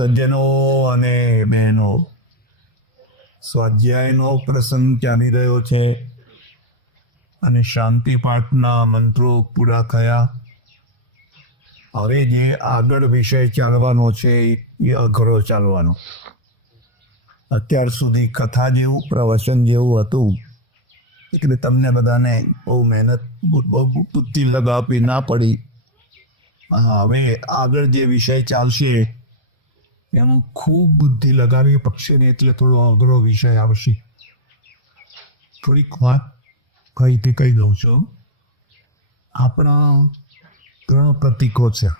સજ્જનો અને બહેનો, સ્વાધ્યાયનો પ્રસંગ ચાલી રહ્યો છે અને શાંતિ પાઠના મંત્રો પૂરા થયા. હવે જે આગળ વિષય ચાલવાનો છે એ અઘરો ચાલવાનો. અત્યાર સુધી કથા જેવું પ્રવચન જેવું હતું એટલે તમને બધાને બહુ મહેનત બહુ બુદ્ધિ લગાવવી ના પડી. હવે આગળ જે વિષય ચાલશે એમાં ખૂબ બુદ્ધિ લગાવવી પડશે ને, એટલે થોડો અઘરો વિષય આવશે. થોડીક વાત કહી દઉં છું. આપણા 3 પ્રતીકો છે.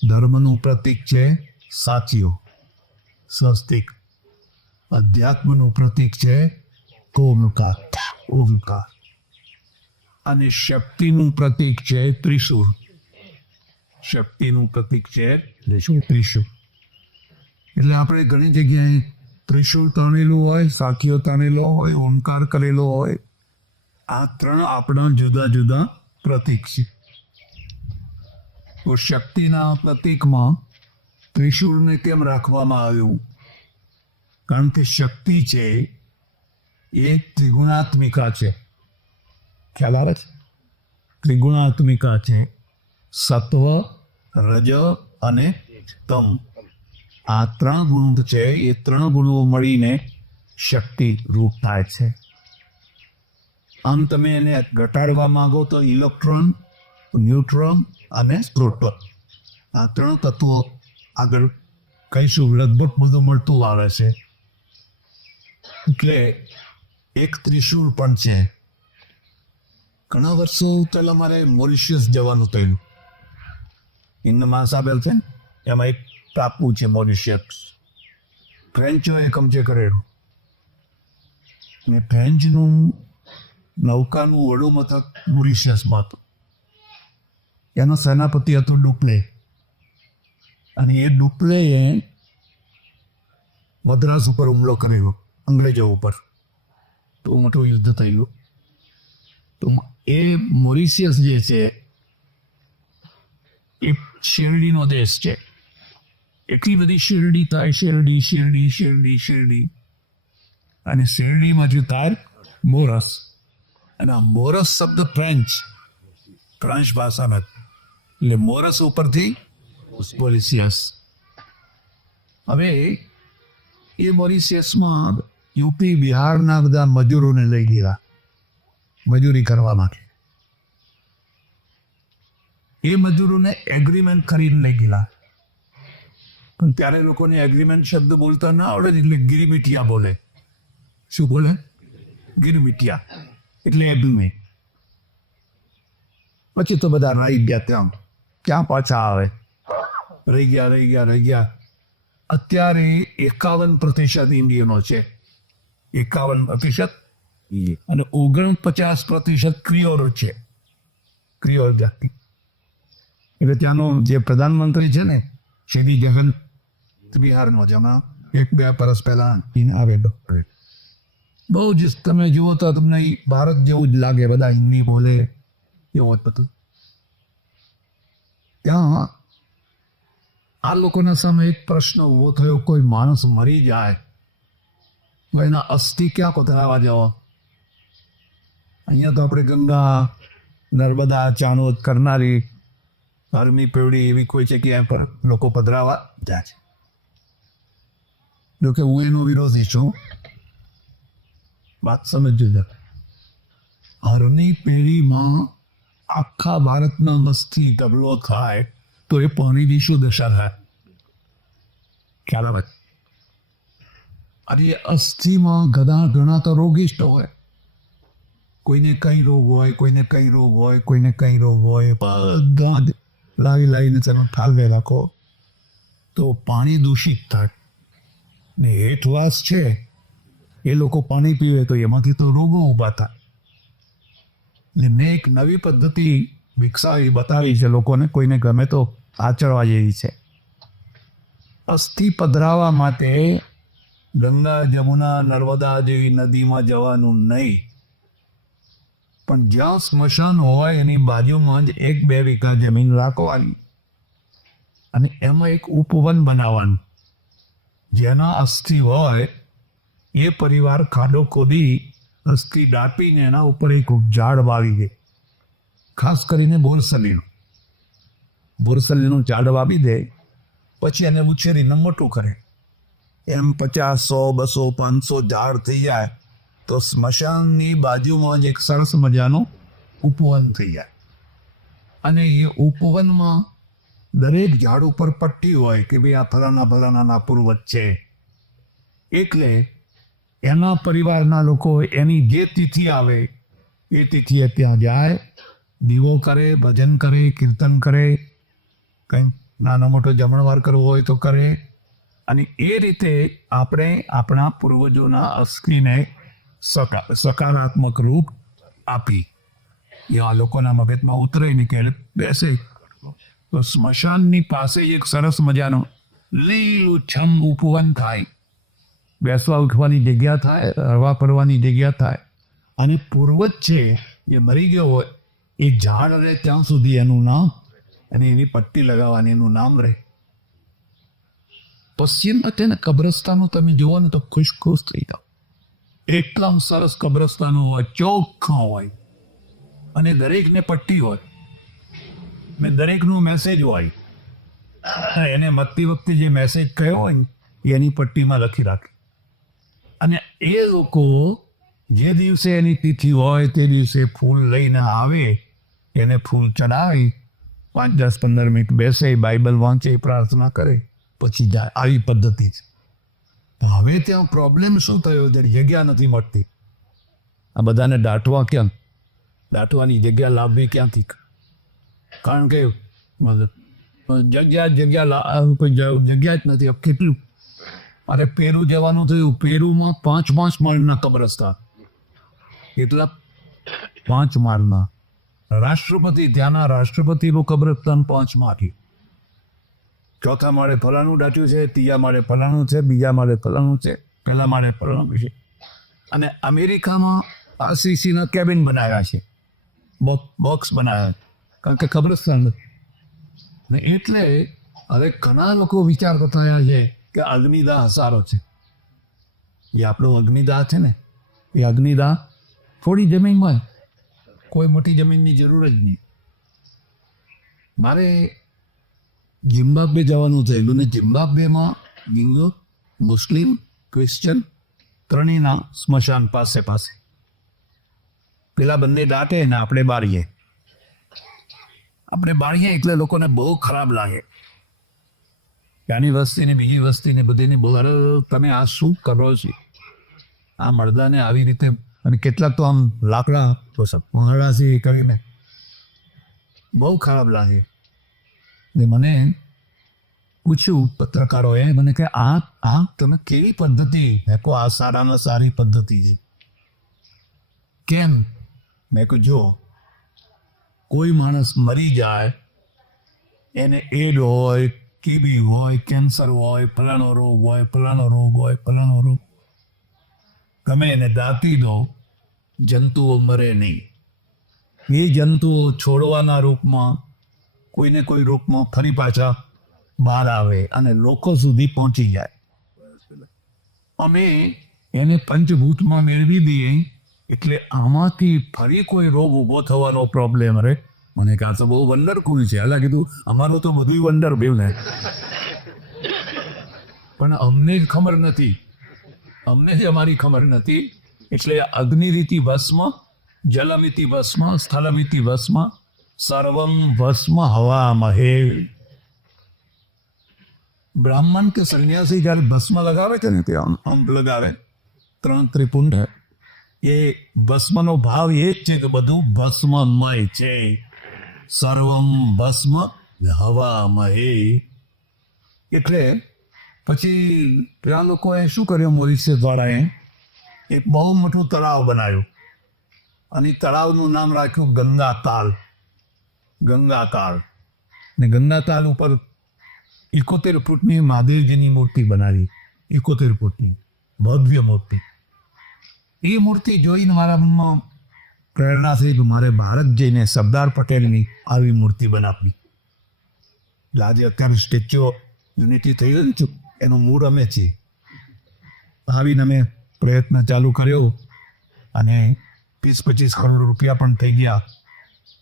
ધર્મનું પ્રતીક છે સાચીઓ, સ્વસ્તિક. અધ્યાત્મનું પ્રતીક છે ઓમકાર. અને શક્તિનું પ્રતીક છે ત્રિશૂળ. શક્તિનું પ્રતીક છે ત્રિશૂળ. એટલે આપણે ઘણી જગ્યાએ ત્રિશૂળ તાણેલું હોય, સાખીઓ તાણેલો હોય, ઓમકાર કરેલો હોય. આ 3 આપણા જુદા જુદા પ્રતીક છે. તો શક્તિના પ્રતીકમાં ત્રિશૂળને કેમ રાખવામાં આવ્યું? કારણ કે શક્તિ છે એ ત્રિગુણાત્મિકા છે. ખ્યાલ આવે છે? ત્રિગુણાત્મિકા છે. સત્વ, રજ અને તમ. આ 3 ગુણ છે. એ 3 ગુણો મળીને શક્તિ રૂપ થાય છે. આમ તમે એને ઘટાડવા માંગો તો ઇલેક્ટ્રોન, ન્યુટ્રોન અને પ્રોટોન, આ 3 તત્વો આગળ કહીશું. લગભગ બધું મળતું આવે છે. એટલે એક ત્રિશૂળ પણ છે. ઘણા વર્ષો પહેલા મારે મોરિશિયસ જવાનું થયેલું. હિન્દ મહાસાગર છે ને, એમાં એક ટાપુ છે મોરિશિયસ. ફ્રેન્ચોએ કબજે કરેલું. ને ફ્રેન્ચનું નૌકાનું વડું મથક મોરિશિયસમાં હતું. એનો સેનાપતિ હતો ડુપ્લે. અને એ ડુપ્લેએ મદ્રાસ ઉપર હુમલો કરેલો, અંગ્રેજો ઉપર. તો મોટું યુદ્ધ થયેલું. તો એ મોરિશિયસ જે છે એ શેરડીનો દેશ છે. એટલી બધી શેરડી થાય, શેરડી. અને શેરડીમાં જે થાય મોરસ. અને આ મોરસ શબ્દ ફ્રેન્ચ ભાષાનો. એટલે મોરસ ઉપરથી મોરિશિયસ. હવે એ મોરિશિયસમાં યુપી બિહારના બધા મજૂરોને લઈ ગયા મજૂરી કરવા માટે. એ મજૂરોને એગ્રીમેન્ટ કરીને લઈ ગયેલા. પણ ત્યારે લોકોને એગ્રીમેન્ટ શબ્દ બોલતા ના આવડે, એટલે ગિરિમિટિયા બોલે. શું બોલે? ગિરિમિટિયા એટલે એગ્રીમેન્ટ. પછી તો બધા રહી ગયા. ક્યાં પાછા આવે? રહી ગયા. અત્યારે 51% ઇન્ડિયનો છે. 51%. અને 49% ક્રિયોલ છે. ક્રિયોલ જાતિ. એટલે ત્યાંનો જે પ્રધાનમંત્રી છે ને, શ્રી જગન, બિહારનો જમા 1-2 વર્ષ પહેલા આવેલો. બહુ જ તમે જુઓ તો તમને ભારત જેવું જ લાગે. બધા હિન્દી બોલે એવું જ બધું. ત્યાં આ લોકોના સામે એક પ્રશ્ન ઉભો થયો. કોઈ માણસ મરી જાય તો એના અસ્થિ ક્યાં પધરાવા જવા? અહીંયા તો આપણે ગંગા, નર્મદા, ચાણોદ કરનારી ગરમી પેવડી એવી કોઈ જગ્યાએ પર લોકો પધરાવા જાય છે. જોકે હું એનો વિરોધી છું. વાત સમજજો. હરની પેઢીમાં આખા ભારતના અસ્થિ ઢગલો થાય તો એ પાણીની શું દશા થાય? ખ્યાલ આવે? અને અસ્થિમાં ઘણા તો રોગિષ્ટ હોય. કોઈને કઈ રોગ હોય, બધા લાવીને તમે ઠાલવે રાખો તો પાણી દૂષિત થાય. ને હેઠવાસ છે એ લોકો પાણી પીવે તો એમાંથી તો રોગો ઊભા થાય. ને મેં એક નવી પદ્ધતિ વિકસાવી બતાવી છે લોકોને. કોઈને ગમે તો આચરવા જેવી છે. અસ્થિ પધરાવા માટે ગંગા, જમુના, નર્મદા જેવી નદીમાં જવાનું નહીં. પણ જ્યાં સ્મશાન હોય એની બાજુમાં જ 1-2 વીઘા જમીન રાખવાની. અને એમાં એક ઉપવન બનાવવાનું. જેના અસ્થિ હોય એ પરિવાર ખાડો ખોદી અસ્થિ દાટીને એના ઉપર એક ઝાડ વાવી દે. ખાસ કરીને બોરસલીનું ઝાડ વાવી દે. પછી એને ઉછેરીને મોટું કરે. એમ 50, 100, 200, 500 ઝાડ થઈ જાય તો સ્મશાનની બાજુમાં જ એક સરસ મજાનું ઉપવન થઈ જાય. અને એ ઉપવનમાં દરેક ઝાડ ઉપર પટ્ટી હોય કે ભાઈ આ ફલાણાના પૂર્વજ છે. એટલે એના પરિવારના લોકો એની જે તિથિ આવે એ તિથિએ ત્યાં જાય, દીવો કરે, ભજન કરે, કીર્તન કરે, કંઈક નાનો મોટો જમણવાર કરવો હોય તો કરે. અને એ રીતે આપણે આપણા પૂર્વજોના અસ્થિને સકારાત્મક રૂપ આપી. એવા લોકોના મગજમાં ઉતરે ને કે બેસે તો સ્મશાનની પાસે એક સરસ મજાનું લીલું છમ ઉપવન થાય. બેસવા ઉઠવાની જગ્યા થાય, હરવા ફરવાની જગ્યા થાય. અને પૂર્વજ છે જે મરી ગયો હોય એ ઝાડ રહે ત્યાં સુધી એનું નામ અને એની પટ્ટી લગાવવાની એનું નામ રહે. પશ્ચિમમાં છે ને કબ્રસ્તાનો તમે જુઓ ને તો ખુશ થઈ જાઓ. એકદમ સરસ કબ્રસ્તાનો હોય, ચોખ્ખા હોય અને દરેકને પટ્ટી હોય ને દરેકનું મેસેજ હોય. એને મરતી વખતે જે મેસેજ કહ્યો હોય ને એની પટ્ટીમાં લખી રાખે. અને એ લોકો જે દિવસે એની તિથિ હોય તે દિવસે ફૂલ લઈને આવે, એને ફૂલ ચડાવી 5, 10, 15 મિનિટ બેસે, બાઇબલ વાંચે, પ્રાર્થના કરે, પછી જાય. આવી પદ્ધતિ છે. હવે ત્યાં પ્રોબ્લેમ શું થયો? જગ્યા નથી મળતી. આ બધાને દાટવાની જગ્યા લાવવી ક્યાંથી? કારણ કે જગ્યા જ નથી. કેટલું અરે પેરુ જવાનું થયું, પેરુમાં 5 માળના કબ્રસ્તાન. કેટલા? 5 માળના. ત્યાંના રાષ્ટ્રપતિનું કબ્રસ્તાન 5 માળથી. ચોથા માળે ફલાણું દાટ્યું છે, ત્રીજા માળે ફલાણું છે, બીજા માળે ફલાણું છે, પહેલા માળે ફલાણું છે. અને અમેરિકામાં આરસીસીના કેબિન બનાવ્યા છે, બોક્સ બનાવ્યા, કારણ કે કબ્રસ્તાન નથી. ને એટલે હવે ઘણા લોકો વિચાર કરતા રહ્યા છે કે અગ્નિદાહ સારો છે. એ આપણો અગ્નિદાહ છે ને, એ અગ્નિદાહ થોડી જમીનમાં, કોઈ મોટી જમીનની જરૂર જ નહીં. મારે ઝિમ્બાબ્વે જવાનું થયેલું ને ઝિમ્બાબ્વેમાં હિન્દુ, મુસ્લિમ, ક્રિશ્ચન ત્રણેયના સ્મશાન પાસે. પેલા બંને દાટે ને આપણે બાળીએ એટલે લોકોને બહુ ખરાબ લાગે. ત્યાંની વસ્તીને બીજી વસ્તીને બધીને બહુ, અરે તમે આ શું કરો છો? આ મરદાને આવી રીતે. અને કેટલાક તો આમ લાકડા મરડાથી કરીને બહુ ખરાબ લાગે. ને મને પૂછ્યું પત્રકારોએ મને કે આ તમે કેવી પદ્ધતિ? મેં કહું આ સારી પદ્ધતિ છે. કેમ? મેં કહું જો કોઈ માણસ મરી જાય, એને એડ હોય, ટીબી હોય, કેન્સર હોય, ફલાણો રોગ હોય, તમે એને દાટી દો, જંતુઓ મરે નહીં. એ જંતુઓ છોડવાના રૂપમાં કોઈને કોઈ રૂપમાં ફરી પાછા બહાર આવે અને લોકો સુધી પહોંચી જાય. અમે એને પંચભૂતમાં મેળવી દઈએ એટલે આમાંથી ફરી કોઈ રોગ ઊભો થવાનો પ્રોબ્લેમ રહે. મને કાં તો બહુ વંડરફુલ છે. હાલા કીધું અમારું તો બધું વંડર બેવ ને, પણ અમને જ ખબર નથી. અમારી ખબર નથી. એટલે અગ્નિરીતિ ભસ્મ, જલમિતિ ભસ્મ, સ્થલમિતિ ભસ્મ, સર્વમ ભસ્મ હવામહે. બ્રાહ્મણ કે સંન્યાસી જ્યારે ભસ્મ લગાવે છે ને, તે આમ લગાવે 3 ત્રિપુંડ. એ ભસ્મનો ભાવ એ જ છે કે બધું ભસ્મમય છે. સર્વમ ભસ્મ હવામહે. એટલે પછી પેલા લોકોએ શું કર્યું? મોરિસે દ્વારાએ એક બહુ મોટું તળાવ બનાવ્યું અને તળાવનું નામ રાખ્યું ગંગાતાલ. ને ગંગાતાલ ઉપર 71 ફૂટની મહાદેવજીની મૂર્તિ બનાવી. 71 ફૂટની ભવ્ય મૂર્તિ. એ મૂર્તિ જોઈને મારા મનમાં પ્રેરણા થઈ કે મારે ભારત જઈને સરદાર પટેલની આવી મૂર્તિ બનાવવી. એટલે આજે અત્યારે સ્ટેચ્યુ ઓફ યુનિટી થઈ રહ્યું છે એનું મૂળ અમે છીએ. આવીને અમે પ્રયત્ન ચાલુ કર્યો અને 20-25 કરોડ રૂપિયા પણ થઈ ગયા.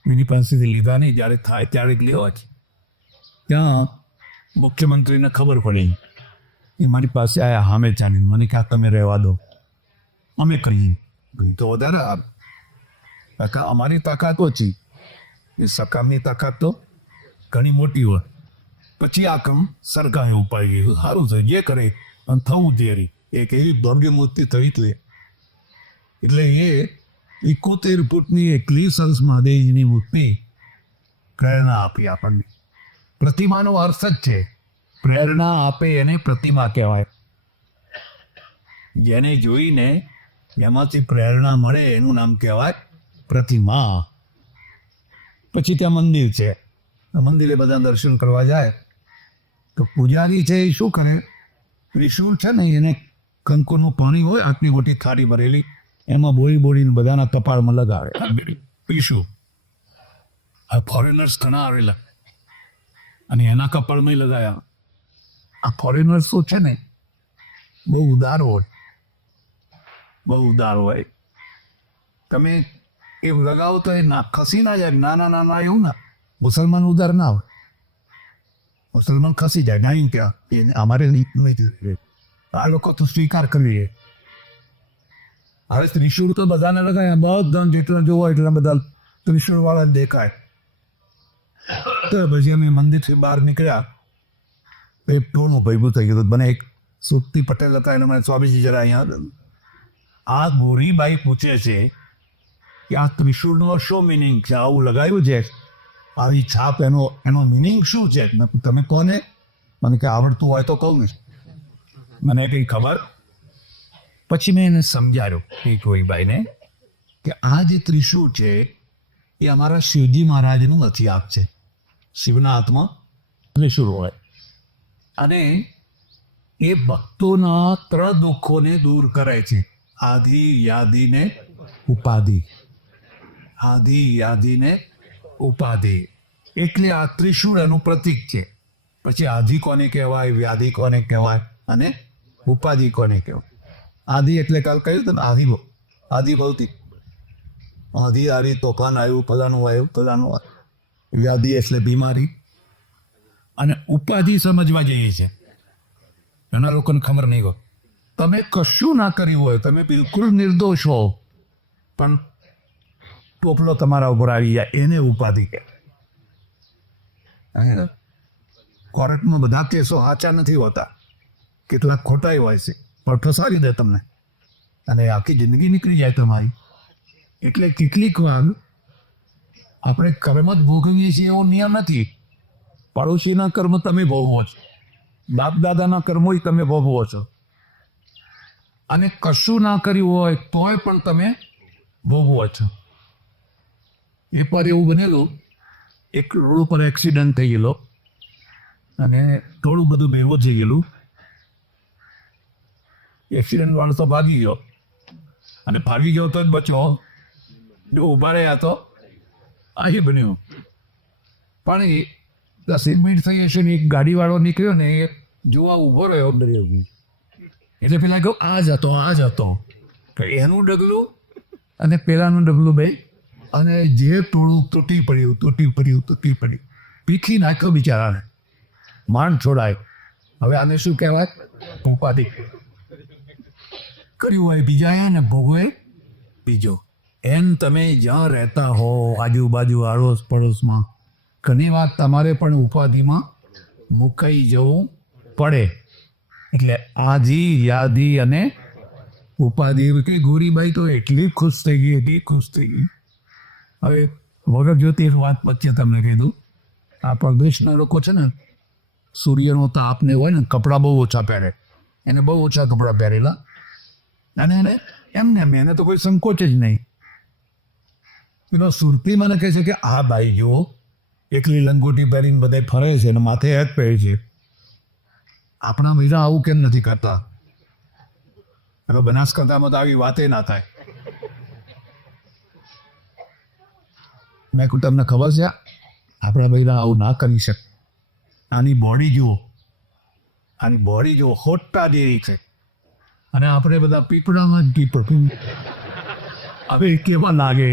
એની પાસેથી લીધા નહીં, જ્યારે થાય ત્યારે જ લેવા છે. ત્યાં મુખ્યમંત્રીને ખબર પડી, એ મારી પાસે આવ્યા સામે ચાલીને, મને કે આ તમે રહેવા દો, અમે કરીએ. ભાઈ તો વધારે અમારી તાકાત ઓછી, એ સરકારની તાકાત તો ઘણી મોટી હોય. પછી આ કામ સરકારે ઉપાડી ગયું. સારું છે, જે કરે અને થવું જોઈએ. એક એવી ભવ્ય મૂર્તિ થઈ હતી, એટલે એ 71 ફૂટની એકલી સરસ મહાદેવજીની મૂર્તિ પ્રેરણા આપી આપણને. પ્રતિમાનો અર્થ જ છે, પ્રેરણા આપે એને પ્રતિમા કહેવાય. જેને જોઈને એમાંથી પ્રેરણા મળે એનું નામ કહેવાય પ્રતિમા. પછી ત્યાં મંદિર છે, મંદિરે બધા દર્શન કરવા જાય તો પૂજારી છે એ શું કરે, ત્રિશૂળ છે ને એને કંકુનું પાણી હોય આટલી મોટી થાળી ભરેલી, એમાં બોળીને બધાના કપાળમાં લગાવે. પીશું આ ફોરેનર્સ ઘણા આવેલા અને એના કપાળમાં લગાવ્યા. આ ફોરેનર્સ તો છે ને બહુ ઉદાર હોય, બહુ ઉદાર હોય. તમે એ લગાવો તો એ ના ખસી ના જાય. ના એવું ના, મુસલમાન ઉદાર ના હોય. મુસલમાન ખસી જાય ના, ક્યાં અમારે નહીં. આ લોકો તો સ્વીકાર કરીએ. હવે ત્રિશૂળ તો બધાને લગાવ્યા, બધા જેટલા જોવા એટલા બધા ત્રિશૂળ વાળા દેખાય. તો પછી અમે મંદિરથી બહાર નીકળ્યા, એ ટોળું ભેગું થઈ ગયું. મને એક સુક્તિ પટેલ હતા, એને મને સ્વામીજી જરા અહીંયા, આ ગોરીબાઈ પૂછે છે કે આ ત્રિશૂળનો શું મિનિંગ છે, આવું લગાવ્યું છે, આવી છાપ, એનો મિનિંગ શું છે? તમે કોને? મને કે આવડતું હોય તો કહું ને, મને કંઈ ખબર. પછી મેં એને સમજાવ્યો એ ગોરીબાઈને કે આ જે ત્રિશૂળ છે એ અમારા શિવજી મહારાજનું હથિયાર છે. શિવના હાથમાં ત્રિશૂળ હોય અને એ ભક્તોના 3 દુઃખોને દૂર કરે છે: આધિ, યાધિ ને ઉપાધિ. આધિ, યાધિ ને ઉપાધિ, એટલે આ ત્રિશૂળ એનું પ્રતીક છે. પછી આધિ કોને કહેવાય, વ્યાધિ કોને કહેવાય અને ઉપાધિ કોને કહેવાય? આધિ એટલે કાલ કહ્યું હતું ને, આધિ ભૌતિક, આધિ આરી તોફાન આવ્યું, ફલાનું આવ્યું, ફલાનું આવ્યું. વ્યાધિ એટલે બીમારી. અને ઉપાધિ સમજવા જઈએ છે, ઘણા લોકોને ખબર નહીં હોય. તમે કશું ના કર્યું હોય, તમે બિલકુલ નિર્દોષ હો, પણ ટોપલો તમારા ઉપર આવી જાય, એને ઉપાધિ કહે. કોર્ટમાં બધા કેસો સાચા નથી હોતા, કેટલાક ખોટાઈ હોય છે, પણ ફસાવી દે તમને અને આખી જિંદગી નીકળી જાય તમારી. એટલે કેટલીક વાર આપણે કર્મ જ ભોગવીએ છીએ એવો નિયમ નથી. પડોશીના કર્મ તમે ભોગવો છો, બાપ દાદાના કર્મો તમે ભોગવો છો, અને કશું ના કર્યું હોય તોય પણ તમે ભોગવો છો. એ પર એવું બનેલું, એક રોડ ઉપર એક્સિડન્ટ થઈ ગયેલો અને થોડું બધું ભેગું થઈ ગયેલું. એક્સિડન્ટ વાળો તો ભાગી ગયો, અને ભાગી ગયો તો જ બચો, જો ઊભા રહ્યા તો અહીં બન્યું. પણ એ 10 મિનિટ થઈ હશે ને એક ગાડીવાળો નીકળ્યો ને, એ જોવા ઊભો રહ્યો અંદર એવું. એટલે પેલા કહું આ જ હતો એનું ડગલું અને પેલાનું ડગલું બે, અને જે ટોળું તૂટી પડ્યું, પીખી નાખ્યો બિચારાને, માંડ છોડાય. હવે આને શું કહેવાય? ઉપાધિ. કર્યું હોય બીજા ને ભોગવે બીજો. એમ તમે જ્યાં રહેતા હો, આજુબાજુ આડોશ પડોશમાં, ઘણી વાર તમારે પણ ઉપાધિમાં મુકાઈ જવું પડે. એટલે આધિ, યાધિ અને ઉપાધિ. કે ગોરીબાઈ તો એટલી ખુશ થઈ ગઈ. હવે વગર જોતી વાત વચ્ચે તમને કીધું, આ પ્રદેશના લોકો છે ને, સૂર્યનો તાપ ને હોય ને, કપડાં બહુ ઓછા પહેરે, એને બહુ ઓછા કપડાં પહેરેલા, અને એને તો કોઈ સંકોચ જ નહીં. પેલો સુરતી મને કહે છે કે આ બાઈ જુઓ, એકલી લંગોટી પહેરીને બધા ફરે છે અને માથે હેત પહેરે છે. આપણા બીજા આવું કેમ નથી કરતા? હવે બનાસકાંઠામાં તો આવી વાતે ના થાય. મેં કહું તમને ખબર છે, આપણા બૈરા આવું ના કરી શકે. આની બોડી જુઓ, આની બોડી જુઓ, હોટા જેવી છે, અને આપણે બધા પીપળામાં જ પીપળ. હવે કેવા લાગે?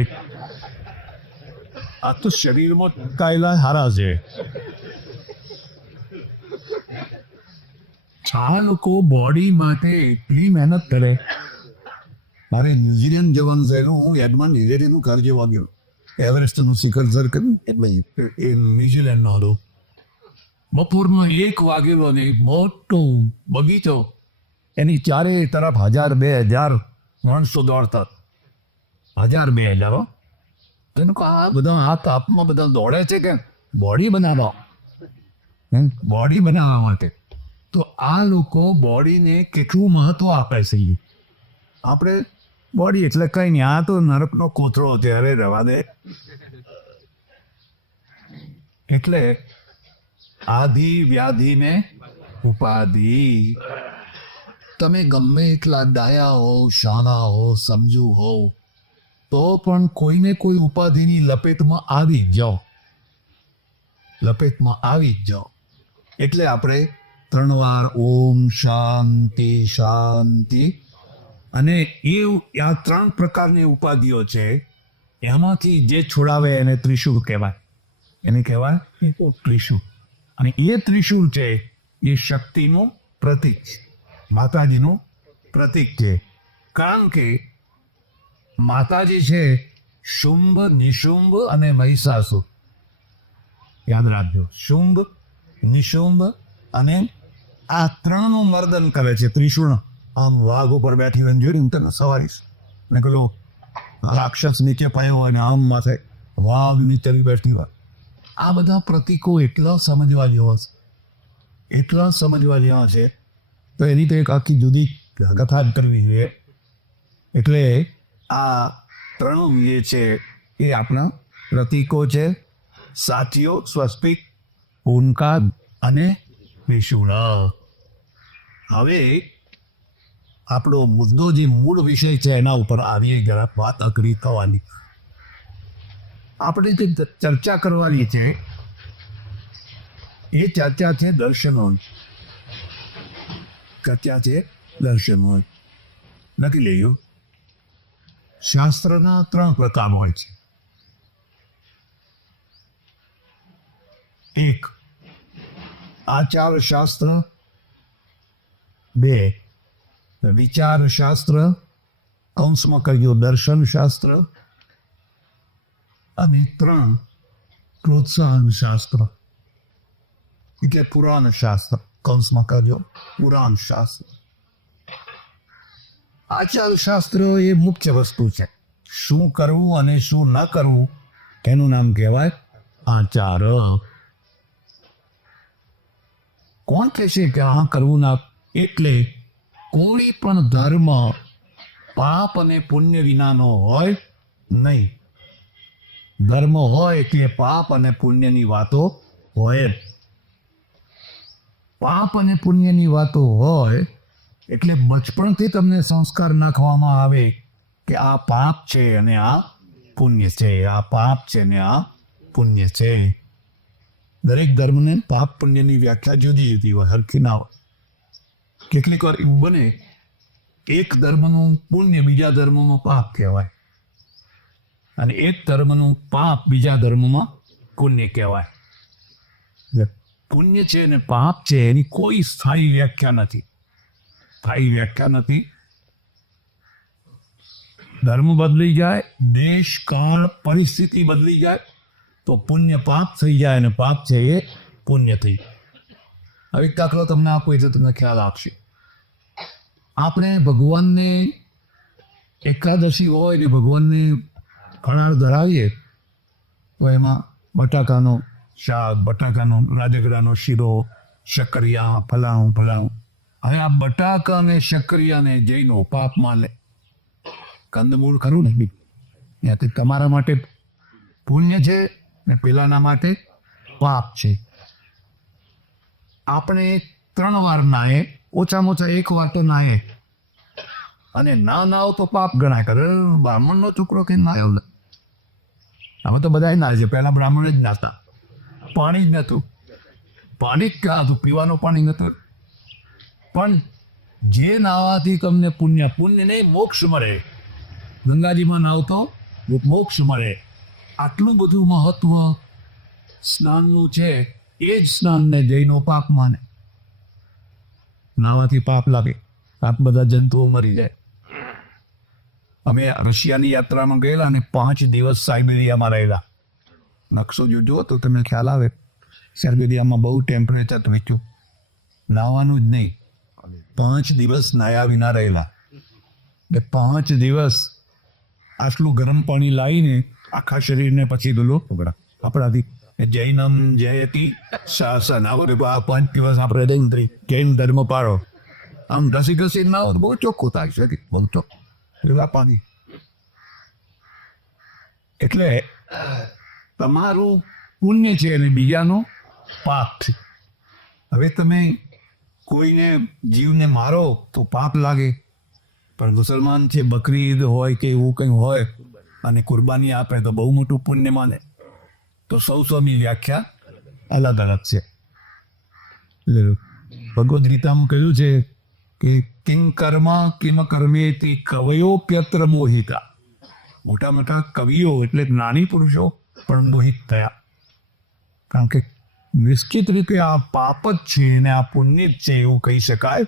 આ તો શરીરમાં કાયલા હારા છે. આ લોકો બોડી માટે એટલી મહેનત કરે. મારે ન્યુઝીલેન્ડ જવાનું થયેલું, હું એડમંડ હિલેરીનું ઘર જોવા ગયો. એવરેસ્ટનું શિખર સર કર્યું એટલે એ ન્યુઝીલેન્ડનો હતો. બપોરમાં 1 વાગેલો ને મોટો બગીચો, એની ચારે તરફ 1000-2000 માણસો દોડતા. 1000-2000. એને કહો આ બધા આ તાપમાં બધા દોડે છે કે બોડી બનાવવા, બોડી બનાવવા માટે. તો આ લોકો બોડીને કેટલું મહત્વ આપે છે. આપણે બોડી એટલે કંઈ નહીં, આ તો નરકનો કોથળો ત્યારે રવા દે. એટલે આધિ વ્યાધિને ઉપાધિ. તમે ગમે એટલા ડાયા હો, શાણા હો, સમજુ હો, તો પણ કોઈને કોઈ ઉપાધિની લપેટમાં આવી જ જાઓ, લપેટમાં આવી જ જાઓ. એટલે આપણે 3 વાર ઓમ શાંતિ શાંતિ. અને આ 3 પ્રકારની ઉપાધિઓ છે, એમાંથી જે છોડાવે એને ત્રિશૂળ કહેવાય. એને કહેવાય ત્રિશૂળ. અને એ ત્રિશૂળ છે એ શક્તિનું પ્રતીક છે, માતાજીનું પ્રતીક છે. કારણ કે માતાજી છે શુંભ, નિશુંભ અને મહિષાસુર. યાદ રાખજો, શુંભ, નિશુંભ અને આ 3નું મર્દન કરે છે ત્રિશૂળ. આમ વાઘ ઉપર બેઠી હોય જોયું તને સવારીશ ને પેલો રાક્ષસ નીચે પાયો હોય ને આમ માથે વાઘ નીચે બેઠી હોય. આ બધા પ્રતીકો એટલા સમજવા જેવા છે, એટલા સમજવા જેવા છે. તો એની તો એક આખી જુદી કથા જ કરવી જોઈએ. એટલે આ 3 જે છે એ આપણા પ્રતીકો છે, સાચીઓ, સ્વસ્તિક, ઓમકાર અને ત્રિશૂળ. હવે આપણો મુદ્દો જે મૂળ વિષય છે એના ઉપર આવીએ. જરા વાત અઘરી થવાની. આપણે જે ચર્ચા કરવાની છે એ ચર્ચા છે દર્શનોની. ચર્ચા છે દર્શનોની. લખી લેજો. શાસ્ત્રના 3 પ્રકાર હોય છે. 1 આચાર શાસ્ત્ર, 2 વિચાર શાસ્ત્ર, કૌંસમાં કરજો દર્શન શાસ્ત્ર, અને 3 પ્રોત્સાહન શાસ્ત્ર એટલે પુરાણ શાસ્ત્ર. કૌંસમાં કરજો પુરાણ શાસ્ત્ર. આચાર શાસ્ત્ર એ મુખ્ય વસ્તુ છે. શું કરવું અને શું ન કરવું એનું નામ કહેવાય આચાર. કોણ કહેશે કે આ કરવું ના? એટલે કોઈ પણ ધર્મ પાપ અને પુણ્ય વિનાનો હોય નહીં. ધર્મ હોય એટલે પાપ અને પુણ્યની વાતો હોય. પાપ અને પુણ્યની વાતો હોય એટલે બચપણથી તમને સંસ્કાર નાખવામાં આવે કે આ પાપ છે અને આ પુણ્ય છે, આ પાપ છે અને આ પુણ્ય છે. દરેક ધર્મને પાપ પુણ્યની વ્યાખ્યા જુદી જુદી હોય, હરખી ના હોય. કેટલીક વાર એવું બને એક ધર્મનું પુણ્ય બીજા ધર્મમાં પાપ કહેવાય, અને એક ધર્મનું પાપ બીજા ધર્મમાં પુણ્ય કહેવાય. પુણ્ય છે અને પાપ છે એની કોઈ સ્થાયી વ્યાખ્યા નથી. સ્થાયી વ્યાખ્યા નથી. ધર્મ બદલી જાય, દેશ, કાળ, પરિસ્થિતિ બદલી જાય તો પુણ્ય પાપ થઈ જાય અને પાપ છે એ પુણ્ય થઈ જાય. હવે એક દાખલો તમને આપો એટલે તમને ખ્યાલ આપશે. આપણે ભગવાનને એકાદશી હોય ને ભગવાનને ફરાળ ધરાવીએ તો એમાં બટાકાનો શાક, બટાકાનો રાજગરાનો શીરો, શક્કરિયા, ફલાણું ફલાણું. હવે આ બટાકા અને શક્કરિયાને જઈને પાપ માને. કંદમૂળ ખરું ને ત્યાંથી તમારા માટે પુણ્ય છે ને પેલાના માટે પાપ છે. આપણે 3 વાર નાહે, ઓછામાં ઓછા 1 વાર તો નાહે, અને ના નાહો તો પાપ ગણાય. કરે બ્રાહ્મણનો છોકરો કે નાહ્યો. આમાં તો બધા નાહે છે. પહેલા બ્રાહ્મણ જ નાતા, પાણી જ નહોતું. પાણી ક્યાં હતું? પીવાનું પાણી નતું. પણ જે નાવાથી તમને પુણ્ય નહીં મોક્ષ મળે. ગંગાજીમાં નાવ તો મોક્ષ મળે. આટલું બધું મહત્વ સ્નાનનું છે. એ જ સ્નાનને જૈનો પાપ માને. નાવાથી પાપ લાગે, પાપ બધા જંતુઓ મરી જાય. અમે રશિયાની યાત્રામાં ગયેલા અને 5 દિવસ સાયબેરિયામાં રહેલા. નકશો જો જુઓ તો તમને ખ્યાલ આવે. સાયબેરિયામાં બહુ ટેમ્પરેચર નીચું, નાવાનું જ નહીં. 5 દિવસ નાયા વિના રહેલા. એટલે 5 દિવસ આટલું ગરમ પાણી લાવીને આખા શરીરને પછી દુલો આપણાથી જૈનમ જયતી શાસન. આપણે 5 દિવસ આપણે જૈન ધર્મ પાડો. આમ ઘસી ના હોય બહુ ચોખ્ખું થાય છે, બહુ ચોખ્ખું એવા પાણી. એટલે તમારું પુણ્ય છે અને બીજાનો પાપ છે. હવે તમે કોઈને જીવને મારો તો પાપ લાગે, પણ મુસલમાન છે બકરી ઈદ હોય કે એવું કંઈ હોય અને કુરબાની આપે તો બહુ મોટું પુણ્ય માને. તો સૌની વ્યાખ્યા અલગ અલગ છે. ભગવદ્ ગીતામાં કહ્યું છે કે કિમ કર્મ કિમ કર્મેતિ કવયોપ્યત્ર મોહિતા. મોટા મોટા કવિઓ એટલે જ્ઞાની પુરુષો પણ મોહિત થયા. કારણ કે નિશ્ચિત રીતે આ પાપ જ છે અને આ પુણ્ય જ છે એવું કહી શકાય.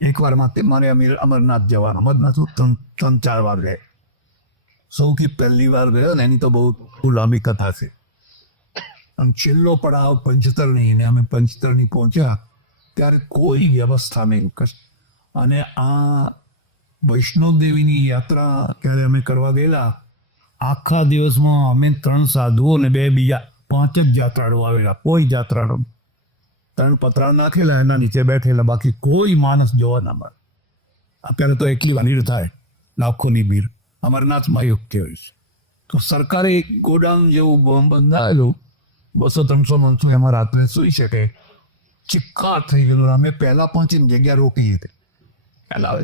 એકવાર માટે મારે અમરનાથ જવાનું. અમરનાથ 3-4 વાર ગયા. સૌથી પહેલી વાર ગયો ને એની તો બહુ લાંબી કથા છે. અને છેલ્લો પડાવ પંચતરણી, ને અમે પંચતરણી પહોંચ્યા ત્યારે કોઈ વ્યવસ્થા નહીં. અને આ વૈષ્ણોદેવીની યાત્રા ત્યારે અમે કરવા ગયેલા. આખા દિવસમાં અમે 3 સાધુઓ ને 2 બીજા 5 જ યાત્રાળુ આવેલા. કોઈ યાત્રાળુ 3 પતરા નાખેલા, એના નીચે બેઠેલા, બાકી કોઈ માણસ જોવા ના મળે. અત્યારે તો એટલી ભીડ થાય, લાખોની ભીડ. અમરનાથમાં યુક્ત હોય છે. તો સરકારે એક ગોડાઉન જેવું બંધાયેલું, 200-300 માણસો એમાં રાત્રે સૂઈ શકે. ચિક્કાર થઈ ગયેલું. અમે પહેલા પહોંચીને જગ્યા રોકી હતી. પહેલા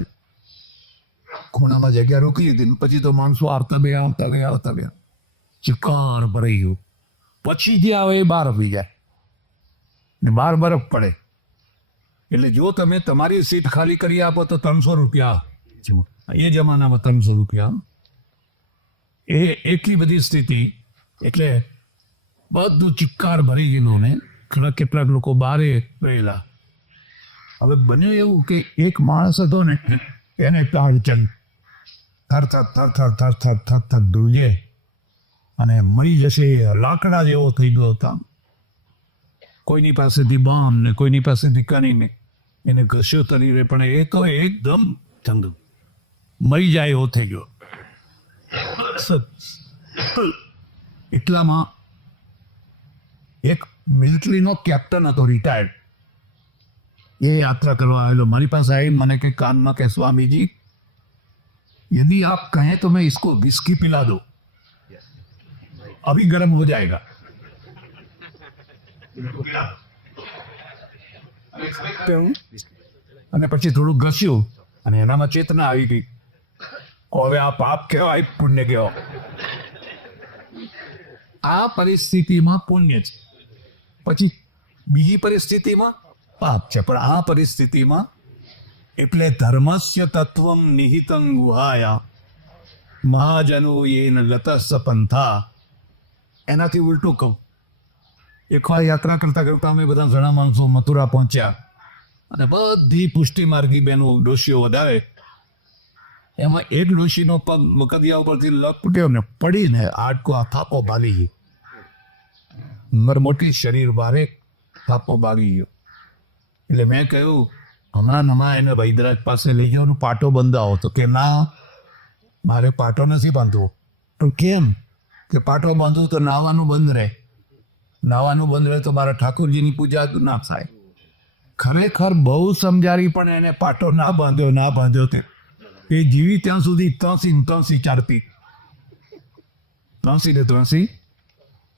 ખૂણામાં જગ્યા રોકી હતી. પછી તો માણસો આવતા બે ચિક્કાર ભરાઈ ગયું. પછી જે આવે એ બહાર આવી જાય ને બહાર બરફ પડે. એટલે જો તમે તમારી સીટ ખાલી કરી આપો તો 300 રૂપિયા. એ જમાનામાં 300 રૂપિયા. એ એટલી બધી સ્થિતિ. એટલે બધું ચિક્કાર ભરી ગયેલું ને કેટલાક લોકો બારે રહેલા. હવે બન્યું એવું કે એક માણસ હતો ને, એને અડચણ થર ધ્રુજે અને મરી જશે, લાકડા જેવો થઈ ગયો હતો. કોઈની પાસેથી બામ ને કોઈની પાસેથી કરીને એને ઘસ્યો તરી રહે, પણ એ તો એકદમ ઠંડુ મરી જાય એવો થઈ ગયો. એટલામાં એક મિલિટરીનો કેપ્ટન હતો, રિટાયર્ડ. એ યાત્રા કરવા આવેલો. મારી પાસે આવી મને કે કાનમાં કે સ્વામીજી यदि आप कहें तो मैं इसको विस्की पिला दूं, अभी गर्म हो जाएगा. અને પછી થોડું ઘસ્યું અને એનામાં ચેતના આવી ગઈ. હવે આ પાપ કહેવાય પુણ્ય કહેવાય. આ પરિસ્થિતિમાં પુણ્ય છે, પછી બીજી પરિસ્થિતિમાં પાપ છે. પણ આ પરિસ્થિતિમાં એટલે ધર્મસ્ય તત્વમ નિહિતં ગુહાયા મહાજનો યેન લતસ્સ પંથા. એનાથી ઉલટું કહું. એકવાર યાત્રા કરતા કરતા અમે બધા ઘણા માણસો મથુરા પહોંચ્યા અને બધી પુષ્ટિ માર્ગી બહેનો ડોશીઓ વધારે. એમાં એક ડોશીનો પગ મકદિયા ઉપરથી લપટ્યો ને પડીને હાડકો આ થાપો ભાગી ગયો. મોટી શરીર ભારે થાપો ભાગી ગયો. એટલે મેં કહ્યું હમણાં એને વૈદરાજ પાસે લઈ જવાનું, પાટો બંધાવો. તો કે ના, મારે પાટો નથી બાંધવો. તો કેમ? કે પાટો બાંધવું તો નાવાનું બંધ રહે. નાવાનું બંધ રહે તો મારા ઠાકોરજીની પૂજા ના થાય. ખરેખર બહુ સમજાવી પણ એને પાટો ના બાંધ્યો તે એ જીવી ત્યાં સુધી ત્રાસી ચારતી.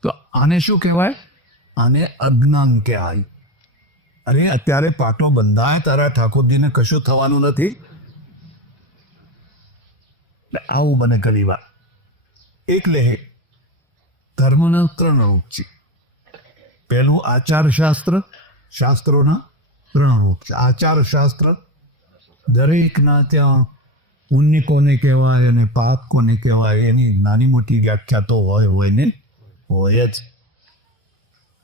તો આને શું કહેવાય? આને અજ્ઞાન કહેવાય. અરે અત્યારે પાટો બંધાય, તારા ઠાકોરજીને કશું થવાનું નથી. આવું બને ઘણી વાર. એટલે ધર્મના 3 રૂપ છે. પહેલું આચાર શાસ્ત્ર, શાસ્ત્રોના 3 રૂપ છે. આચાર શાસ્ત્ર દરેકના ત્યાં પુણ્ય કોને કહેવાય અને પાપ કોને કહેવાય એની નાની મોટી વ્યાખ્યા તો હોય ને હોય જ.